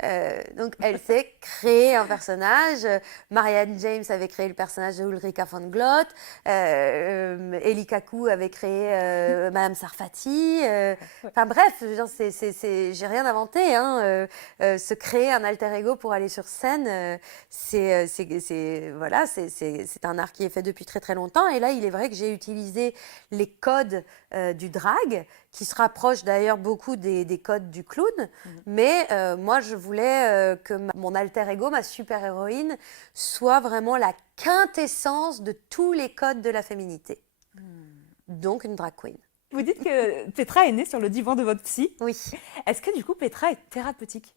donc elle s'est créée un personnage. Marianne James avait créé le personnage de Ulrika von Glott. Eli Kaku avait créé Madame Sarfati. Enfin bref, j'ai rien inventé. Hein, se créer un alter ego pour aller sur scène, c'est un art qui est fait depuis très très longtemps. Et là, il est vrai que j'ai utilisé les codes du drag, qui se rapprochent d'ailleurs beaucoup des codes du clown. Mais moi, je voulais que mon alter ego, ma super-héroïne, soit vraiment la quintessence de tous les codes de la féminité. Donc, une drag queen. Vous dites que Petra est née sur le divan de votre psy. Oui. Est-ce que du coup, Petra est thérapeutique?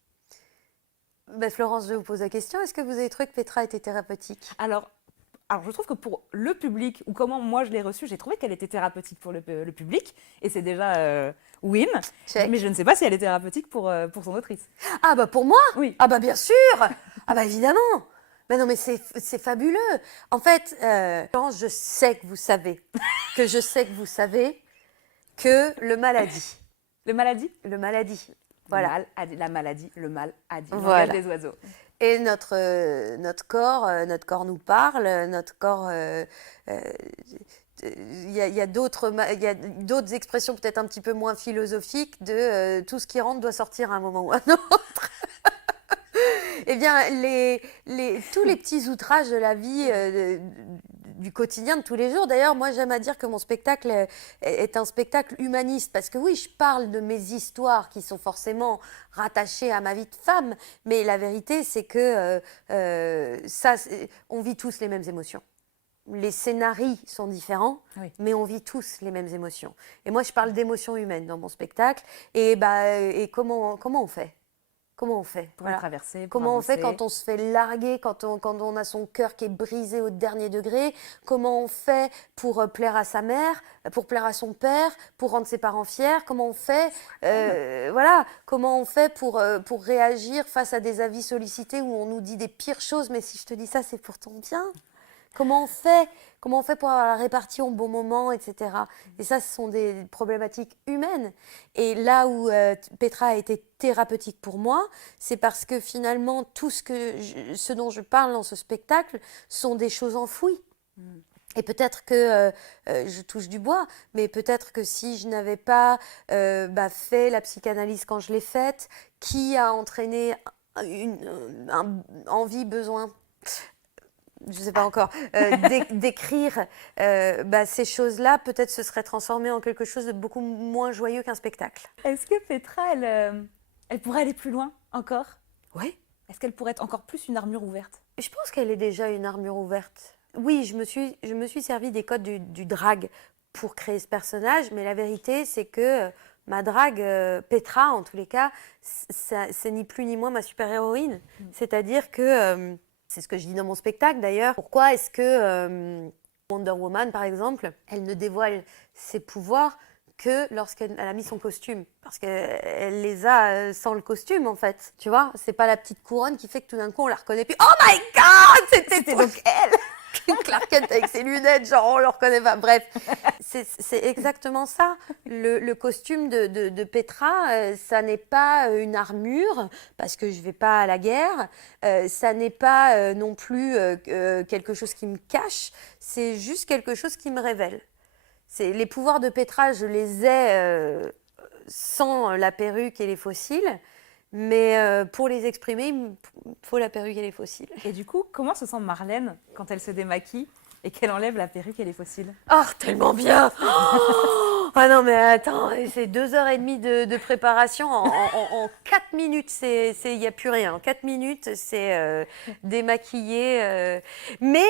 Florence, je vous pose la question. Est-ce que vous avez trouvé que Petra était thérapeutique? Alors, je trouve que pour le public, ou comment moi je l'ai reçue, j'ai trouvé qu'elle était thérapeutique pour le public. Et c'est déjà win. Check. Mais je ne sais pas si elle est thérapeutique pour son autrice. Ah pour moi? Oui. Ah bien sûr. Ah évidemment. Mais non, mais c'est fabuleux. En fait, je sais que vous savez que le mal a dit. Le mal a dit? Le mal a dit. Voilà. Le mal a dit. La maladie, le mal a dit. Voilà. Langage des oiseaux. Et notre corps nous parle, notre corps... Il y a d'autres expressions peut-être un petit peu moins philosophiques de tout ce qui rentre doit sortir à un moment ou à un autre. Eh bien, tous les petits outrages de la vie, du quotidien de tous les jours. D'ailleurs, moi, j'aime à dire que mon spectacle est un spectacle humaniste, parce que oui, je parle de mes histoires qui sont forcément rattachées à ma vie de femme, mais la vérité, c'est que on vit tous les mêmes émotions. les scénarios sont différents, Oui. mais on vit tous les mêmes émotions. Et moi, je parle d'émotions humaines dans mon spectacle. Et comment on fait? Comment on fait? Pour les traverser, pour Comment on fait avancer. quand on se fait larguer, quand on a son cœur qui est brisé au dernier degré? Comment on fait pour plaire à sa mère, pour plaire à son père, pour rendre ses parents fiers? Comment on fait, voilà, comment on fait pour réagir face à des avis sollicités où on nous dit des pires choses, mais si je te dis ça, c'est pour ton bien. Comment on fait? Comment on fait pour avoir la répartie au bon moment, etc. Et ça, ce sont des problématiques humaines. Et là où Petra a été thérapeutique pour moi, c'est parce que finalement, tout ce dont je parle dans ce spectacle sont des choses enfouies. Et peut-être que je touche du bois, mais peut-être que si je n'avais pas fait la psychanalyse quand je l'ai faite, qui a entraîné un envie, besoin, je ne sais pas encore, d'écrire ces choses-là, peut-être ce serait transformé en quelque chose de beaucoup moins joyeux qu'un spectacle. Est-ce que Petra, elle pourrait aller plus loin encore? Oui. Est-ce qu'elle pourrait être encore plus une armure ouverte? Je pense qu'elle est déjà une armure ouverte. Oui, je me suis servi des codes du drag pour créer ce personnage, mais la vérité, c'est que ma drague, Petra, en tous les cas, c'est ni plus ni moins ma super-héroïne. C'est-à-dire que, c'est ce que je dis dans mon spectacle d'ailleurs, pourquoi est-ce que Wonder Woman, par exemple, elle ne dévoile ses pouvoirs que lorsqu'elle a mis son costume, parce qu'elle les a sans le costume en fait, tu vois, c'est pas la petite couronne qui fait que tout d'un coup on la reconnaît plus. Oh my god, c'était donc elle. Clark Kent avec ses lunettes, genre on le reconnaît pas. Bref, c'est exactement ça. Le costume de Petra, ça n'est pas une armure parce que je vais pas à la guerre. Ça n'est pas non plus quelque chose qui me cache. C'est juste quelque chose qui me révèle. Les pouvoirs de Petra, je les ai sans la perruque et les fossiles. Mais pour les exprimer, il faut la perruque et les fossiles. Et du coup, comment se sent Marlène quand elle se démaquille et qu'elle enlève la perruque et les fossiles? Oh, tellement bien. Ah non, mais attends, c'est 2h30 de préparation. En 4 minutes, il n'y a plus rien. En 4 minutes, c'est démaquillé. Mais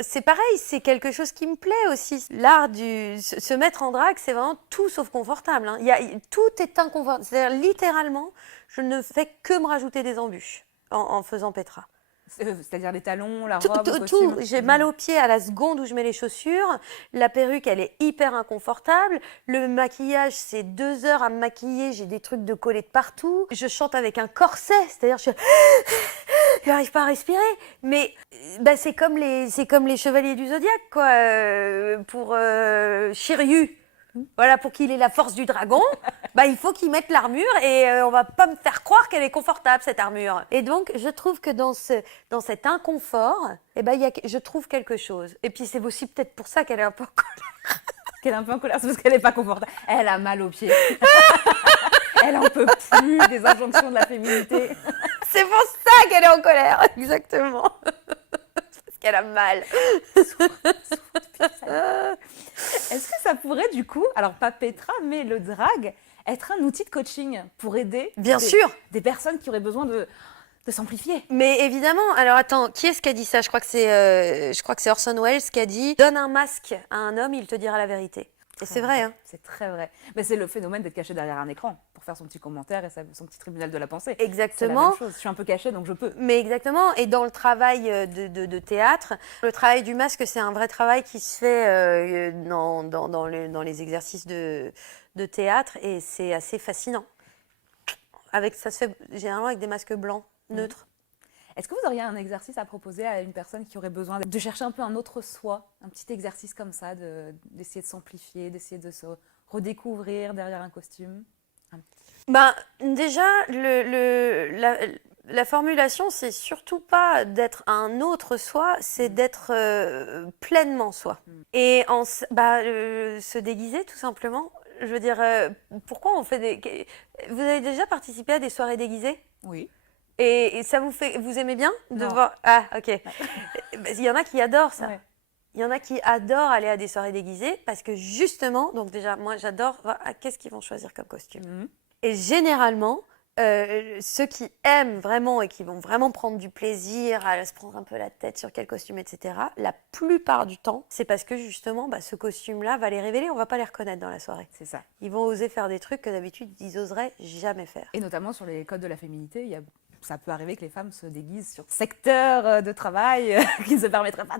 c'est pareil, c'est quelque chose qui me plaît aussi. L'art se mettre en drague, c'est vraiment tout sauf confortable. Hein. Tout est inconfortable. C'est-à-dire, littéralement, je ne fais que me rajouter des embûches en faisant Petra. C'est-à-dire les talons, la robe, le Tout. costume. J'ai mal aux pieds à la seconde où je mets les chaussures. La perruque, elle est hyper inconfortable. Le maquillage, c'est 2 heures à me maquiller. J'ai des trucs de coller de partout. Je chante avec un corset, c'est-à-dire je n'arrive pas à respirer. Mais c'est comme les chevaliers du zodiaque, quoi. Pour Shiryu. Voilà, pour qu'il ait la force du dragon, il faut qu'il mette l'armure et on va pas me faire croire qu'elle est confortable, cette armure. Et donc, je trouve que dans cet inconfort, je trouve quelque chose. Et puis, c'est aussi peut-être pour ça qu'elle est un peu en colère. Qu'elle est un peu en colère, c'est parce qu'elle n'est pas confortable. Elle a mal aux pieds. Elle en peut plus des injonctions de la féminité. C'est pour ça qu'elle est en colère, exactement. Parce qu'elle a mal. Est-ce que ça pourrait du coup, alors pas Petra, mais le drag, être un outil de coaching pour aider Bien sûr. des personnes qui auraient besoin de s'amplifier? Mais évidemment, alors attends, qui est-ce qui a dit ça? Je crois que c'est Orson Welles qui a dit « Donne un masque à un homme, il te dira la vérité ». Et c'est vrai, hein. C'est très vrai. Mais c'est le phénomène d'être caché derrière un écran pour faire son petit commentaire et son petit tribunal de la pensée. Exactement. C'est la même chose. Je suis un peu cachée, donc je peux. Mais exactement. Et dans le travail de théâtre, le travail du masque, c'est un vrai travail qui se fait dans les exercices de théâtre et c'est assez fascinant. Ça se fait généralement avec des masques blancs, neutres. Est-ce que vous auriez un exercice à proposer à une personne qui aurait besoin de chercher un peu un autre soi, un petit exercice comme ça, d'essayer de s'amplifier, d'essayer de se redécouvrir derrière un costume? Déjà, la formulation, c'est surtout pas d'être un autre soi, c'est d'être pleinement soi. Et se déguiser, tout simplement. Je veux dire, pourquoi on fait Vous avez déjà participé à des soirées déguisées? Oui. Et ça vous aimez bien de voir? Ah, ok. Il y en a qui adorent ça. Ouais. Il y en a qui adorent aller à des soirées déguisées parce que justement, donc déjà, moi j'adore voir qu'est-ce qu'ils vont choisir comme costume. Et généralement, ceux qui aiment vraiment et qui vont vraiment prendre du plaisir à se prendre un peu la tête sur quel costume, etc., la plupart du temps, c'est parce que justement, ce costume-là va les révéler, on va pas les reconnaître dans la soirée. C'est ça. Ils vont oser faire des trucs que d'habitude, ils oseraient jamais faire. Et notamment sur les codes de la féminité, ça peut arriver que les femmes se déguisent sur secteur de travail qui ne se permettraient pas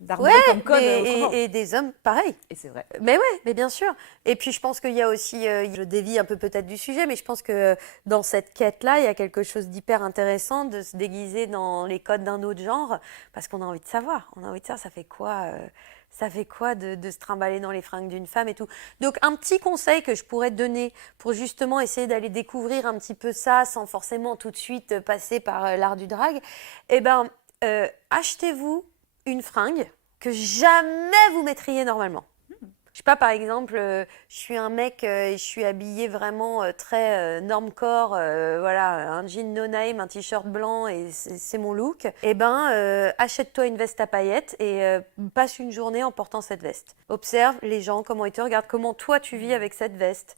d'arborer comme code autrement. Et des hommes, pareil. Et c'est vrai. Mais ouais, mais bien sûr. Et puis je pense qu'il y a aussi, je dévie un peu peut-être du sujet, mais je pense que dans cette quête-là, il y a quelque chose d'hyper intéressant de se déguiser dans les codes d'un autre genre, parce qu'on a envie de savoir. On a envie de savoir, ça fait quoi de se trimballer dans les fringues d'une femme et tout. Donc un petit conseil que je pourrais te donner pour justement essayer d'aller découvrir un petit peu ça sans forcément tout de suite passer par l'art du drag, achetez-vous une fringue que jamais vous mettriez normalement. Je sais pas, par exemple, je suis un mec et je suis habillée vraiment très normcore, voilà, un jean no name, un t-shirt blanc et c'est mon look. Achète-toi une veste à paillettes et passe une journée en portant cette veste. Observe les gens, comment ils te regardent, comment toi tu vis avec cette veste.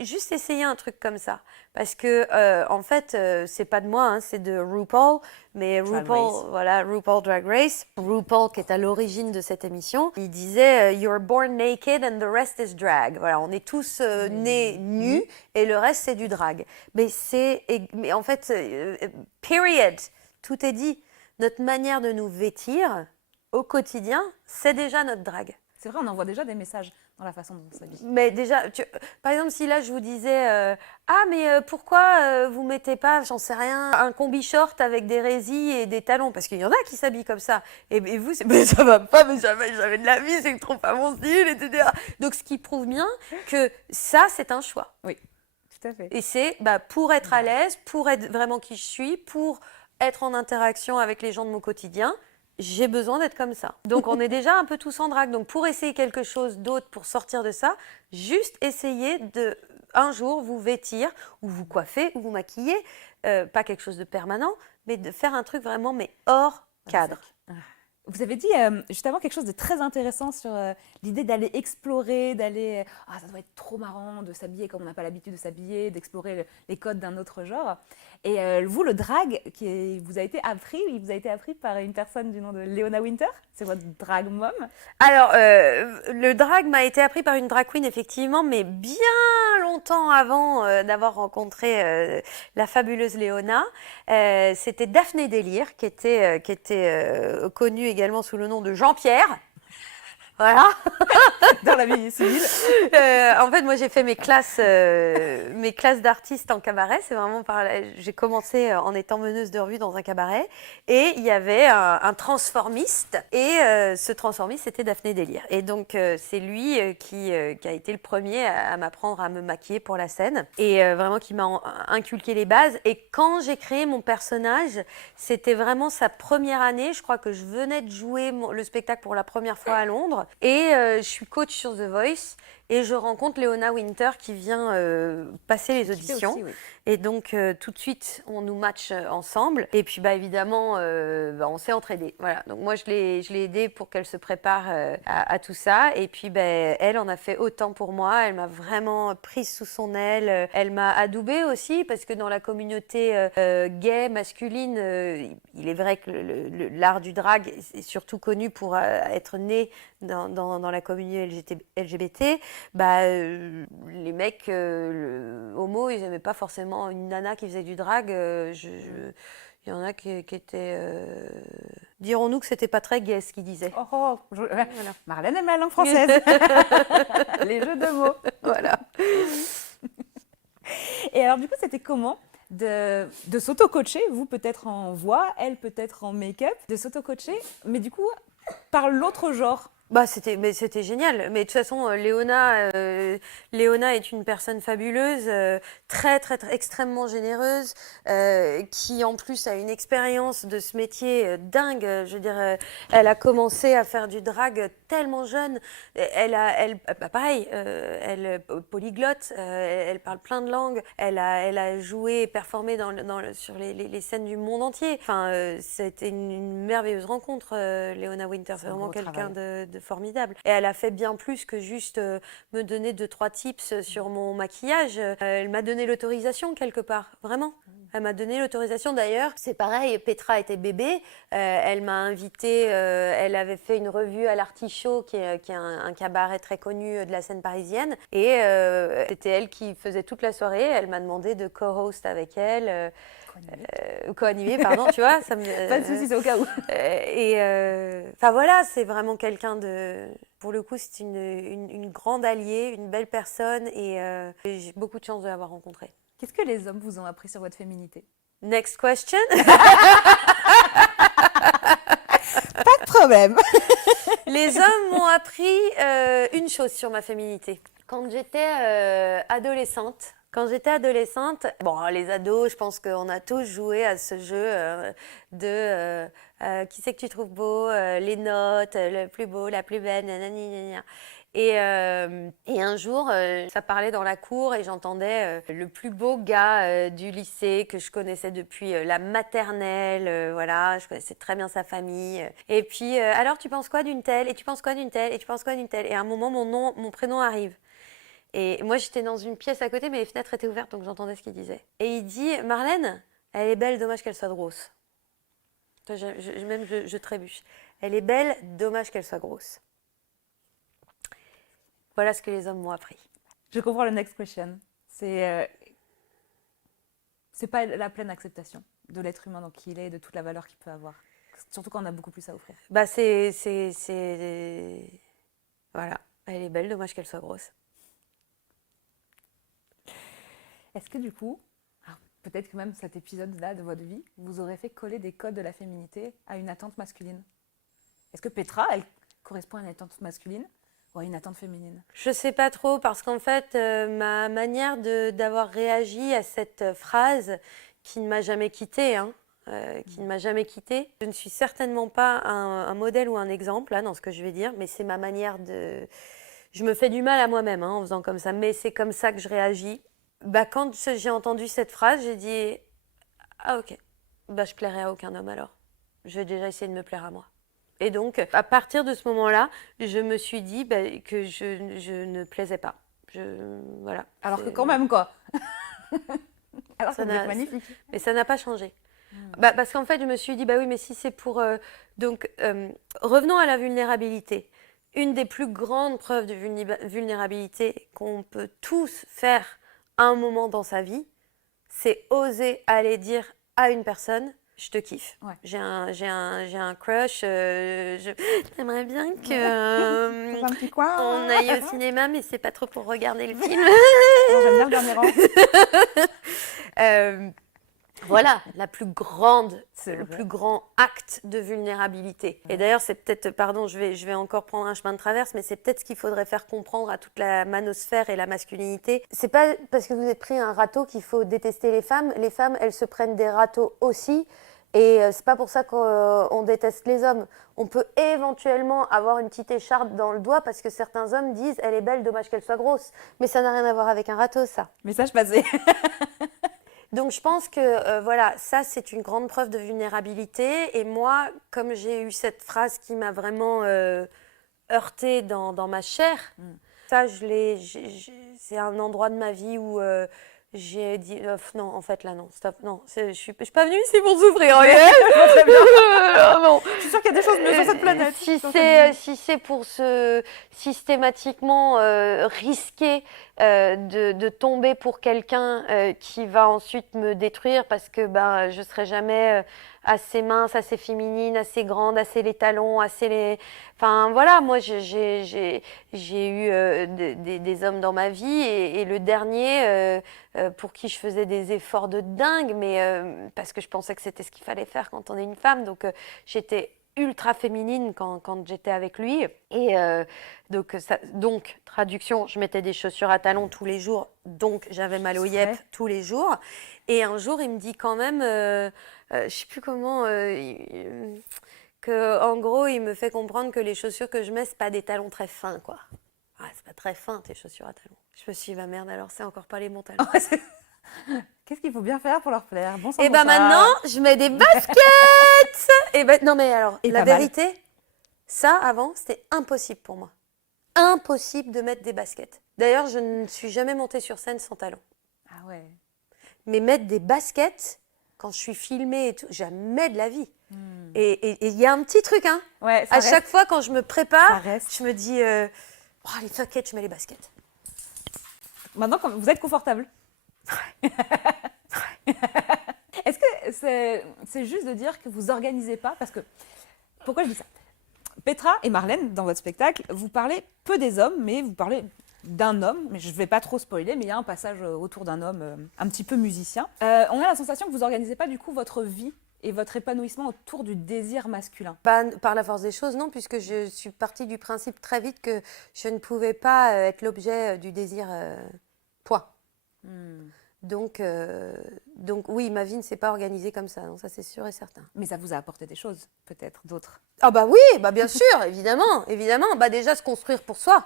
Juste essayer un truc comme ça. Parce que, en fait, c'est pas de moi, hein, c'est de RuPaul. Mais RuPaul Drag Race, RuPaul qui est à l'origine de cette émission, il disait You're born naked and the rest is drag. Voilà, on est tous nés nus et le reste c'est du drag. Mais en fait, period, tout est dit. Notre manière de nous vêtir au quotidien, c'est déjà notre drag. C'est vrai, on envoie déjà des messages dans la façon dont on s'habille. Mais déjà, par exemple, si là je vous disais pourquoi vous mettez pas, j'en sais rien, un combi short avec des résis et des talons, parce qu'il y en a qui s'habillent comme ça. Et vous, mais ça va pas, mais jamais de la vie, c'est trop pas mon style, etc. Donc ce qui prouve bien que ça, c'est un choix. Oui, tout à fait. Et c'est pour être à l'aise, pour être vraiment qui je suis, pour être en interaction avec les gens de mon quotidien. J'ai besoin d'être comme ça. Donc, on est déjà un peu tous en drague. Donc, pour essayer quelque chose d'autre, pour sortir de ça, juste essayez de, un jour, vous vêtir, ou vous coiffer, ou vous maquiller. Pas quelque chose de permanent, mais de faire un truc vraiment, mais hors cadre. Vous avez dit juste avant quelque chose de très intéressant sur l'idée d'aller explorer, ça doit être trop marrant de s'habiller comme on n'a pas l'habitude de s'habiller, d'explorer les codes d'un autre genre. Et vous, le drag, il vous a été appris par une personne du nom de Leona Winter. C'est votre drag mom. Alors, le drag m'a été appris par une drag queen, effectivement, mais bien longtemps avant d'avoir rencontré la fabuleuse Leona. C'était Daphné Délire, qui était connue également sous le nom de Jean-Pierre. Voilà. Dans la vie civile. En fait, moi, j'ai fait mes classes d'artistes en cabaret. C'est vraiment j'ai commencé en étant meneuse de revue dans un cabaret. Et il y avait un transformiste. Et ce transformiste, c'était Daphné Délire. Et donc, c'est lui qui a été le premier à m'apprendre à me maquiller pour la scène. Et vraiment qui m'a inculqué les bases. Et quand j'ai créé mon personnage, c'était vraiment sa première année. Je crois que je venais de jouer le spectacle pour la première fois à Londres. Et je suis coach sur The Voice et je rencontre Leona Winter qui vient passer les auditions. Aussi, oui. Et donc tout de suite on nous match ensemble. Et puis évidemment on s'est entraidés. Voilà. Donc moi je l'ai aidée pour qu'elle se prépare à tout ça. Et puis elle en a fait autant pour moi. Elle m'a vraiment prise sous son aile. Elle m'a adoubée aussi parce que dans la communauté gay masculine, il est vrai que l'art du drag est surtout connu pour être né dans la communauté LGBT. Les mecs homo, ils n'aimaient pas forcément une nana qui faisait du drag. Il y en a qui étaient... Dirons-nous que c'était pas très gay ce qu'ils disaient. Voilà. Marlène aime la langue française. Les jeux de mots. Voilà. Et alors du coup, c'était comment de s'auto-coacher, vous peut-être en voix, elle peut-être en make-up, de s'auto-coacher, mais du coup, par l'autre genre? C'était génial. Mais de toute façon, Leona est une personne fabuleuse, très, très, très, extrêmement généreuse, qui en plus a une expérience de ce métier dingue. Je veux dire, elle a commencé à faire du drag tellement jeune. Elle polyglotte, elle parle plein de langues. Elle a joué et performé sur les scènes du monde entier. Enfin, c'était une merveilleuse rencontre, Leona Winter. C'est vraiment quelqu'un de de formidable. Et elle a fait bien plus que juste me donner 2-3 tips sur mon maquillage. Elle m'a donné l'autorisation quelque part, vraiment. Elle m'a donné l'autorisation. D'ailleurs, c'est pareil, Petra était bébé. Elle m'a invitée, elle avait fait une revue à l'Artichaut, qui est un cabaret très connu de la scène parisienne. Et c'était elle qui faisait toute la soirée. Elle m'a demandé de co-host avec elle. Co-animer, pardon, tu vois. Ça me, Pas de soucis, c'est au cas où. Enfin voilà, c'est vraiment quelqu'un de... Pour le coup, c'est une grande alliée, une belle personne et j'ai beaucoup de chance de l'avoir rencontrée. Qu'est-ce que les hommes vous ont appris sur votre féminité? Next question. Pas de problème. Les hommes m'ont appris une chose sur ma féminité. Quand j'étais adolescente, bon, les ados, je pense qu'on a tous joué à ce jeu de qui c'est que tu trouves beau, les notes, le plus beau, la plus belle, nanani, nanana. Et un jour, ça parlait dans la cour et j'entendais le plus beau gars du lycée que je connaissais depuis la maternelle, voilà, je connaissais très bien sa famille. Et puis, alors tu penses quoi d'une telle? Et tu penses quoi d'une telle? Et tu penses quoi d'une telle? Et à un moment, mon prénom arrive. Et moi, j'étais dans une pièce à côté, mais les fenêtres étaient ouvertes, donc j'entendais ce qu'il disait. Et il dit, Marlène, elle est belle, dommage qu'elle soit grosse. Je trébuche. Elle est belle, dommage qu'elle soit grosse. Voilà ce que les hommes m'ont appris. Je comprends le next question. C'est pas la pleine acceptation de l'être humain dans qui il est et de toute la valeur qu'il peut avoir. Surtout quand on a beaucoup plus à offrir. Bah voilà, elle est belle, dommage qu'elle soit grosse. Est-ce que du coup, peut-être que même cet épisode-là de votre vie, vous aurez fait coller des codes de la féminité à une attente masculine? Est-ce que Petra, elle correspond à une attente masculine ou à une attente féminine? Je sais pas trop parce qu'en fait, ma manière d'avoir réagi à cette phrase qui ne m'a jamais quittée, je ne suis certainement pas un modèle ou un exemple là, dans ce que je vais dire, mais c'est ma manière de... Je me fais du mal à moi-même en faisant comme ça, mais c'est comme ça que je réagis. Bah, quand j'ai entendu cette phrase, j'ai dit « Ah ok, bah, je plairai à aucun homme alors. Je vais déjà essayer de me plaire à moi. » Et donc, à partir de ce moment-là, je me suis dit que je ne plaisais pas. Voilà. Alors que quand même, quoi. Alors ça ça doit être magnifique. Mais ça n'a pas changé. Parce qu'en fait, je me suis dit, bah oui, mais si c'est pour... Donc, revenons à la vulnérabilité. Une des plus grandes preuves de vulnérabilité qu'on peut tous faire à un moment dans sa vie, c'est oser aller dire à une personne, je te kiffe. Ouais. J'ai un crush. J'aimerais bien que Dans un petit coin. on aille au cinéma, mais c'est pas trop pour regarder le film. Non, j'aime bien le dernier rang. Voilà, le plus vrai. grand acte de vulnérabilité. Et d'ailleurs, c'est peut-être, pardon, je vais encore prendre un chemin de traverse, mais c'est peut-être ce qu'il faudrait faire comprendre à toute la manosphère et la masculinité. C'est pas parce que vous êtes pris un râteau qu'il faut détester les femmes. Les femmes, elles se prennent des râteaux aussi. Et c'est pas pour ça qu'on déteste les hommes. On peut éventuellement avoir une petite écharpe dans le doigt parce que certains hommes disent « elle est belle, dommage qu'elle soit grosse ». Mais ça n'a rien à voir avec un râteau, ça. Message passé. Donc je pense que voilà, ça c'est une grande preuve de vulnérabilité. Et moi, comme j'ai eu cette phrase qui m'a vraiment heurtée dans ma chair, ça c'est un endroit de ma vie où j'ai dit non, en fait là non, stop, non, je suis pas venue ici pour souffrir. Très bien. Non. Je suis sûre qu'il y a des choses mieux sur cette planète. Si c'est pour se systématiquement risquer de tomber pour quelqu'un qui va ensuite me détruire parce que je serai jamais assez mince, assez féminine, assez grande, assez les talons, assez les... Enfin voilà, moi j'ai eu des hommes dans ma vie et le dernier pour qui je faisais des efforts de dingue, mais parce que je pensais que c'était ce qu'il fallait faire quand on est une femme, donc j'étais ultra féminine quand j'étais avec lui. Et donc, traduction, je mettais des chaussures à talons tous les jours, donc j'avais mal au yep tous les jours. Et un jour, il me dit quand même, je sais plus comment, que en gros, il me fait comprendre que les chaussures que je mets, c'est pas des talons très fins, quoi. Ah, c'est pas très fin, tes chaussures à talons. Je me suis dit, merde, alors c'est encore pas les bons talons. Qu'est-ce qu'il faut bien faire pour leur plaire? Bon sang, Et maintenant, je mets des baskets. Et non mais alors, Et la pas mal. vérité, Ça, avant, c'était impossible pour moi. Impossible de mettre des baskets. D'ailleurs, je ne suis jamais montée sur scène sans talons. Ah ouais. Mais mettre des baskets, quand je suis filmée et tout, jamais de la vie. Et il y a un petit truc, hein. Ouais, ça À reste. chaque fois, quand je me prépare, Ça reste. je me dis, oh, les baskets, je mets les baskets. Maintenant, quand vous êtes confortable. Est-ce que c'est juste de dire que vous organisez pas? Parce que, pourquoi je dis ça? Petra et Marlène, dans votre spectacle, vous parlez peu des hommes, mais vous parlez d'un homme. Mais je ne vais pas trop spoiler, mais il y a un passage autour d'un homme un petit peu musicien. On a la sensation que vous organisez pas du coup votre vie et votre épanouissement autour du désir masculin. Pas par la force des choses, non, puisque je suis partie du principe très vite que je ne pouvais pas être l'objet du désir point. Donc oui, ma vie ne s'est pas organisée comme ça, non, ça c'est sûr et certain. Mais ça vous a apporté des choses, peut-être, d'autres. Ah bah oui, bah bien sûr, évidemment, évidemment. Bah déjà se construire pour soi.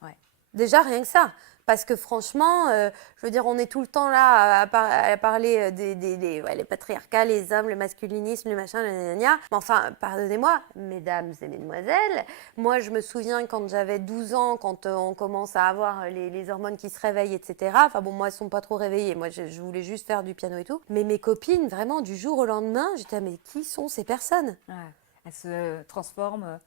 Ouais. Déjà rien que ça. Parce que franchement, je veux dire, on est tout le temps là à parler les patriarcats, les hommes, le masculinisme, le machin, le gna. Mais enfin, pardonnez-moi, mesdames et mesdemoiselles, moi je me souviens quand j'avais 12 ans, quand on commence à avoir les hormones qui se réveillent, etc. Enfin bon, moi elles sont pas trop réveillées, moi je voulais juste faire du piano et tout. Mais mes copines, vraiment, du jour au lendemain, j'étais, mais qui sont ces personnes ? Ouais. Elles se transforment.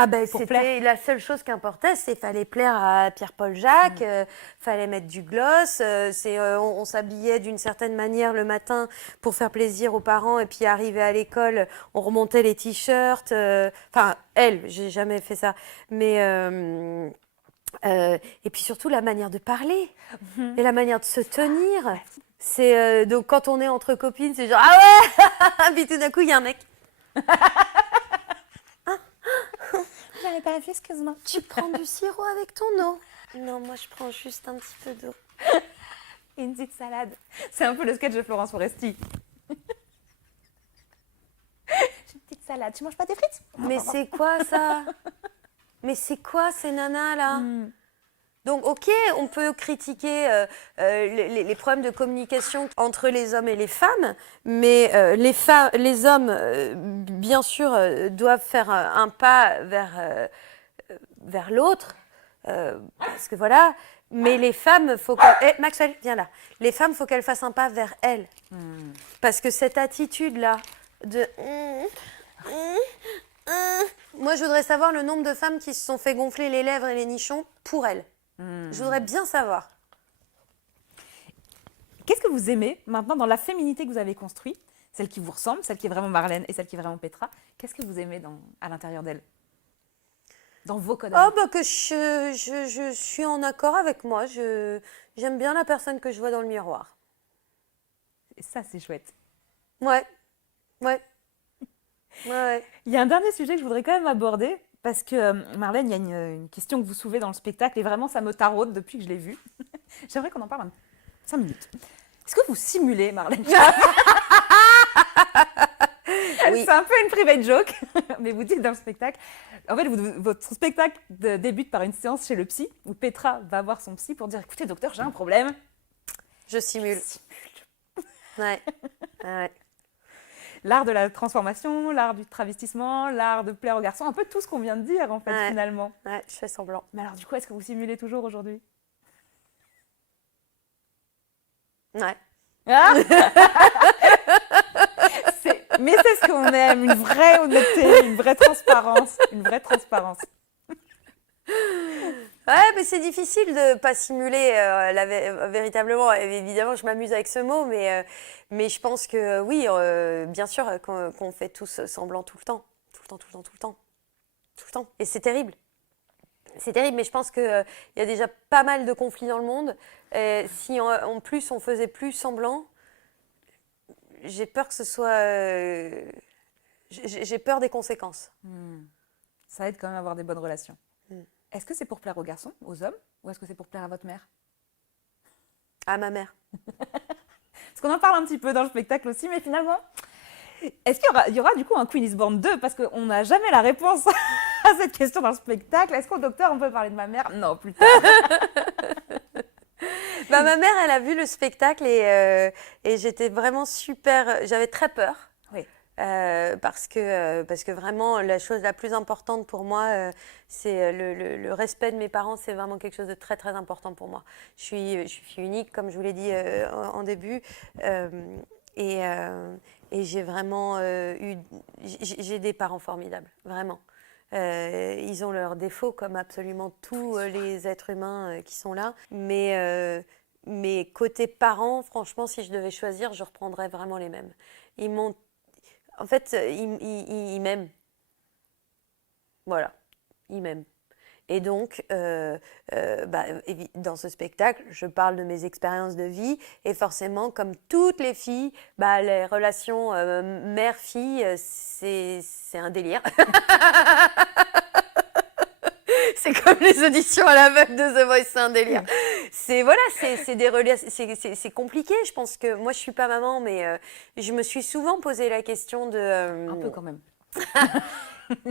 Ah ben Pour c'était plaire. la seule chose qui importait, c'est fallait plaire à Pierre-Paul Jacques, fallait mettre du gloss, on s'habillait d'une certaine manière le matin pour faire plaisir aux parents et puis arrivé à l'école, on remontait les t-shirts. Enfin elle, j'ai jamais fait ça, mais et puis surtout la manière de parler et la manière de se tenir. C'est donc quand on est entre copines, c'est genre ah ouais, puis tout d'un coup il y a un mec. J'avais pas vu, excuse-moi. Tu prends du sirop avec ton eau? Non, moi je prends juste un petit peu d'eau. Et une petite salade. C'est un peu le sketch de Florence Foresti. J'ai une petite salade. Tu manges pas des frites? Mais c'est quoi ça? Mais c'est quoi ces nanas là? Donc ok, on peut critiquer les problèmes de communication entre les hommes et les femmes, mais les hommes, bien sûr, doivent faire un pas vers l'autre, parce que voilà. Mais les femmes, faut qu'elles... Maxwell, viens là. Les femmes, faut qu'elles fassent un pas vers elles, parce que cette attitude-là de... Moi, je voudrais savoir le nombre de femmes qui se sont fait gonfler les lèvres et les nichons pour elles. Je voudrais bien savoir. Qu'est-ce que vous aimez maintenant dans la féminité que vous avez construite? Celle qui vous ressemble, celle qui est vraiment Marlène et celle qui est vraiment Petra. Qu'est-ce que vous aimez à l'intérieur d'elle? Dans vos codes à Oh, vous. bah que je suis en accord avec moi. J'aime bien la personne que je vois dans le miroir. Et ça, c'est chouette. Ouais, ouais, ouais. Il y a un dernier sujet que je voudrais quand même aborder, parce que Marlène, il y a une question que vous soulevez dans le spectacle, et vraiment, ça me taraude depuis que je l'ai vue. J'aimerais qu'on en parle 5 minutes. Est-ce que vous simulez, Marlène? Oui. C'est un peu une private joke, mais vous dites dans le spectacle. En fait, votre spectacle débute par une séance chez le psy, où Petra va voir son psy pour dire, écoutez, docteur, j'ai un problème. Je simule. Ouais, ouais. L'art de la transformation, l'art du travestissement, l'art de plaire aux garçons, un peu tout ce qu'on vient de dire, en fait, Ouais. finalement. Ouais, je fais semblant. Mais alors, du coup, est-ce que vous simulez toujours aujourd'hui? Ouais. Ah Mais c'est ce qu'on aime, une vraie honnêteté, une vraie transparence, une vraie transparence. Ouais, mais c'est difficile de pas simuler véritablement. Évidemment, je m'amuse avec ce mot, mais je pense que oui, bien sûr, qu'on fait tous semblant tout le temps. Tout le temps, tout le temps, tout le temps. Tout le temps. Et c'est terrible. C'est terrible, mais je pense qu'il y a déjà pas mal de conflits dans le monde. Si en plus on faisait plus semblant, j'ai peur que ce soit... j'ai peur des conséquences. Ça aide quand même à avoir des bonnes relations. Est-ce que c'est pour plaire aux garçons, aux hommes, ou est-ce que c'est pour plaire à votre mère? À ma mère. Parce qu'on en parle un petit peu dans le spectacle aussi, mais finalement, est-ce qu'il y aura du coup un Queen is Born 2? Parce qu'on n'a jamais la réponse à cette question dans le spectacle. Est-ce qu'au docteur, on peut parler de ma mère? Non, plus tard. Bah, ma mère, elle a vu le spectacle et j'étais vraiment super... J'avais très peur. Oui. parce que vraiment, la chose la plus importante pour moi, c'est le respect de mes parents. C'est vraiment quelque chose de très, très important pour moi. Je suis fille unique, comme je vous l'ai dit en début. euh, et, euh, et j'ai vraiment j'ai des parents formidables, vraiment. Ils ont leurs défauts, comme absolument tous les êtres humains qui sont là. Mais côté parents, franchement, si je devais choisir, je reprendrais vraiment les mêmes. Ils m'ont en fait, il m'aime. Voilà, il m'aime. Et donc, dans ce spectacle, je parle de mes expériences de vie. Et forcément, comme toutes les filles, les relations mère-fille, c'est un délire. C'est comme les auditions à l'aveugle de The Voice, c'est un délire. C'est des relations, c'est compliqué. Je pense que moi, je suis pas maman, mais je me suis souvent posé la question de. Un peu quand même.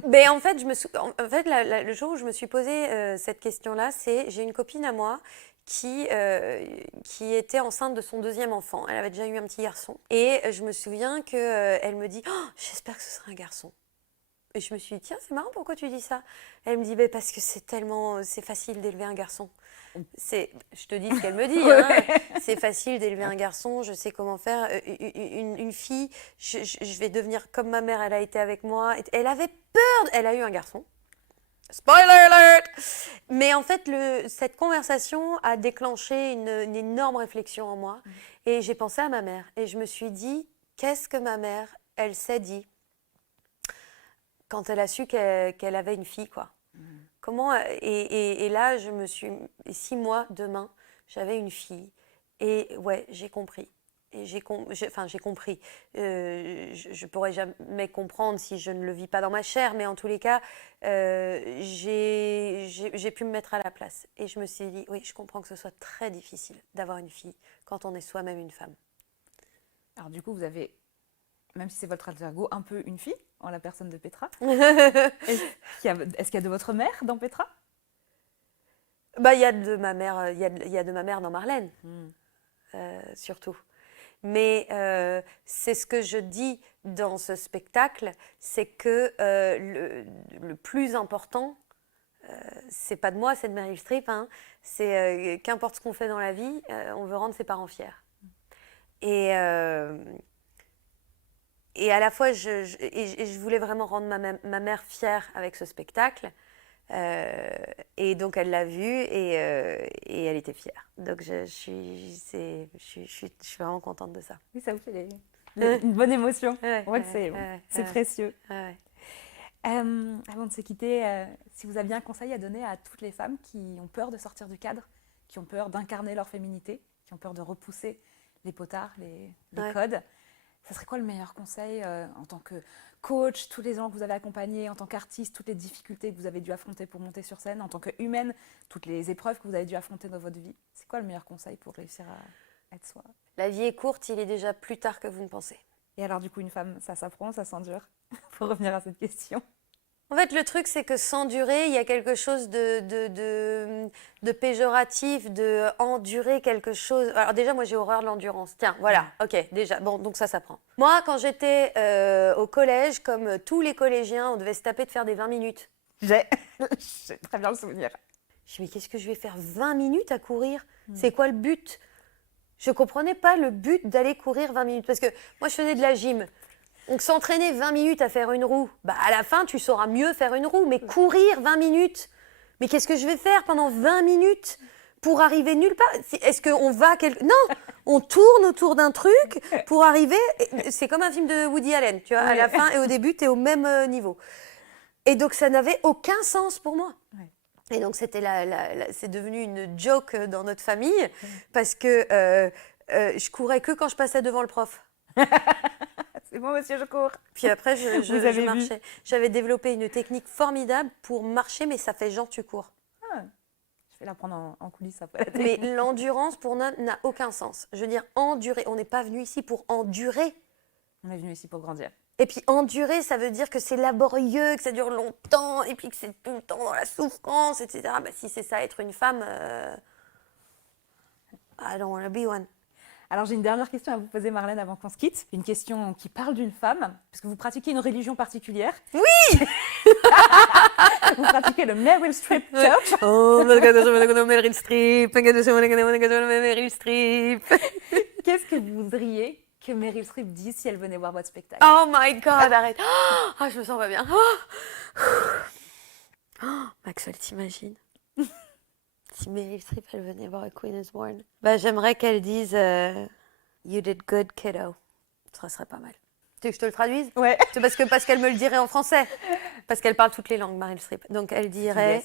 Mais en fait, le jour où je me suis posé cette question-là, j'ai une copine à moi qui était enceinte de son deuxième enfant. Elle avait déjà eu un petit garçon. Et je me souviens qu'elle me dit oh, j'espère que ce sera un garçon. Et je me suis dit, tiens, c'est marrant, pourquoi tu dis ça? Elle me dit, parce que c'est facile d'élever un garçon. Je te dis ce qu'elle me dit, hein. C'est facile d'élever un garçon, je sais comment faire. Une fille, je vais devenir comme ma mère, elle a été avec moi. Elle avait peur, elle a eu un garçon. Spoiler alert! Mais en fait, cette conversation a déclenché une énorme réflexion en moi. Et j'ai pensé à ma mère. Et je me suis dit, qu'est-ce que ma mère, elle s'est dit quand elle a su qu'elle avait une fille, quoi. Comment et là, je me suis... 6 mois, demain, j'avais une fille. Et ouais, j'ai compris. Et j'ai compris. Je pourrais jamais comprendre si je ne le vis pas dans ma chair, mais en tous les cas, j'ai pu me mettre à la place. Et je me suis dit, oui, je comprends que ce soit très difficile d'avoir une fille quand on est soi-même une femme. Alors du coup, vous avez, même si c'est votre alter ego, un peu une fille en la personne de Petra. Est-ce qu'il y a de votre mère dans Petra? Il y a de ma mère, il y a de ma mère dans Marlène, surtout. Mais c'est ce que je dis dans ce spectacle, c'est que le plus important, c'est pas de moi, c'est de Meryl Streep. Hein, c'est qu'importe ce qu'on fait dans la vie, on veut rendre ses parents fiers. Et à la fois, je voulais vraiment rendre ma mère fière avec ce spectacle. Et donc elle l'a vu et elle était fière. Donc je suis vraiment contente de ça. Oui, ça vous fait une bonne émotion. Ouais, On voit que c'est précieux. Ouais. Avant de se quitter, si vous aviez un conseil à donner à toutes les femmes qui ont peur de sortir du cadre, qui ont peur d'incarner leur féminité, qui ont peur de repousser les potards, les codes, ça serait quoi le meilleur conseil en tant que coach, tous les gens que vous avez accompagnés, en tant qu'artiste, toutes les difficultés que vous avez dû affronter pour monter sur scène, en tant qu'humaine, toutes les épreuves que vous avez dû affronter dans votre vie? C'est quoi le meilleur conseil pour réussir à être soi? La vie est courte, il est déjà plus tard que vous ne pensez. Et alors du coup, une femme, ça s'apprend, ça s'endure? Pour revenir à cette question. En fait, le truc, c'est que s'endurer, il y a quelque chose de péjoratif, de endurer quelque chose. Alors déjà, moi, j'ai horreur de l'endurance. Tiens, voilà, ok, déjà. Bon, donc ça s'apprend. Moi, quand j'étais au collège, comme tous les collégiens, on devait se taper de faire des 20 minutes. J'ai très bien le souvenir. Je me dis, mais qu'est-ce que je vais faire 20 minutes à courir? C'est quoi le but? Je comprenais pas le but d'aller courir 20 minutes. Parce que moi, je faisais de la gym. Donc s'entraîner 20 minutes à faire une roue, à la fin, tu sauras mieux faire une roue. Mais courir 20 minutes, mais qu'est-ce que je vais faire pendant 20 minutes pour arriver nulle part? Est-ce qu'on va Non, on tourne autour d'un truc pour arriver... C'est comme un film de Woody Allen, tu vois. À la fin et au début, tu es au même niveau. Et donc, ça n'avait aucun sens pour moi. Ouais. Et donc, c'est devenu une joke dans notre famille parce que je courais que quand je passais devant le prof. C'est bon, monsieur, je cours. Puis après, je marchais. J'avais développé une technique formidable pour marcher, mais ça fait genre tu cours. Ah, je vais l'apprendre en coulisses après. Mais l'endurance, pour nous, n'a aucun sens. Je veux dire, endurer. On n'est pas venu ici pour endurer. On est venu ici pour grandir. Et puis endurer, ça veut dire que c'est laborieux, que ça dure longtemps, et puis que c'est tout le temps dans la souffrance, etc. Si c'est ça, être une femme, I don't want to be one. Alors j'ai une dernière question à vous poser, Marlène, avant qu'on se quitte. Une question qui parle d'une femme, puisque vous pratiquez une religion particulière. Oui. Vous pratiquez le Meryl Streep Church. Oh, Meryl Streep, Meryl Streep. Qu'est-ce que vous voudriez que Meryl Streep dise si elle venait voir votre spectacle? Oh my God, arrête. Ah, je me sens pas bien. Maxwell, t'imagines? Si Meryl Streep, elle venait voir A Queen is Born. Bah, j'aimerais qu'elle dise You did good, kiddo. Ça serait pas mal. Tu veux que je te le traduise? Ouais. C'est parce qu'elle me le dirait en français. Parce qu'elle parle toutes les langues, Meryl Streep. Donc elle dirait,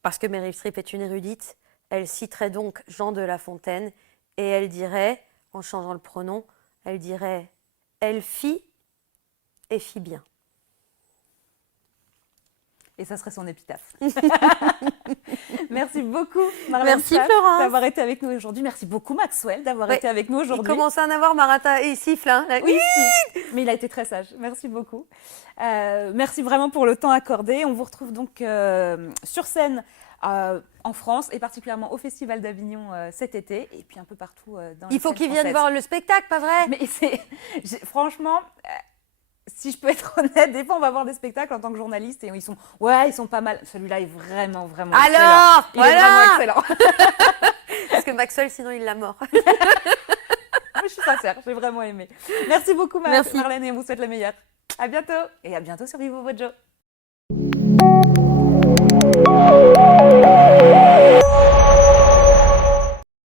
parce que Meryl Streep est une érudite, elle citerait donc Jean de La Fontaine et elle dirait, en changeant le pronom, elle dirait elle fit et fit bien. Et ça serait son épitaphe. Merci beaucoup, Marlène Merci, Schaaf, Florence. d'avoir été avec nous aujourd'hui. Merci beaucoup, Maxwell, d'avoir été avec nous Il aujourd'hui. commence à en avoir Marata et il siffle. Hein, là. Oui, mais il a été très sage. Merci beaucoup. Merci vraiment pour le temps accordé. On vous retrouve donc sur scène en France et particulièrement au Festival d'Avignon cet été et puis un peu partout dans Il faut qu'ils viennent voir le spectacle, pas vrai? Mais franchement, si je peux être honnête, des fois on va voir des spectacles en tant que journaliste et ils sont pas mal. Celui-là est vraiment Alors, excellent. Il est vraiment excellent. Parce que Maxwell, sinon il l'a mort. Je suis sincère, j'ai vraiment aimé. Merci beaucoup Merci. Marlène et on vous souhaite le meilleur. À bientôt et à bientôt sur Vivo Vojo.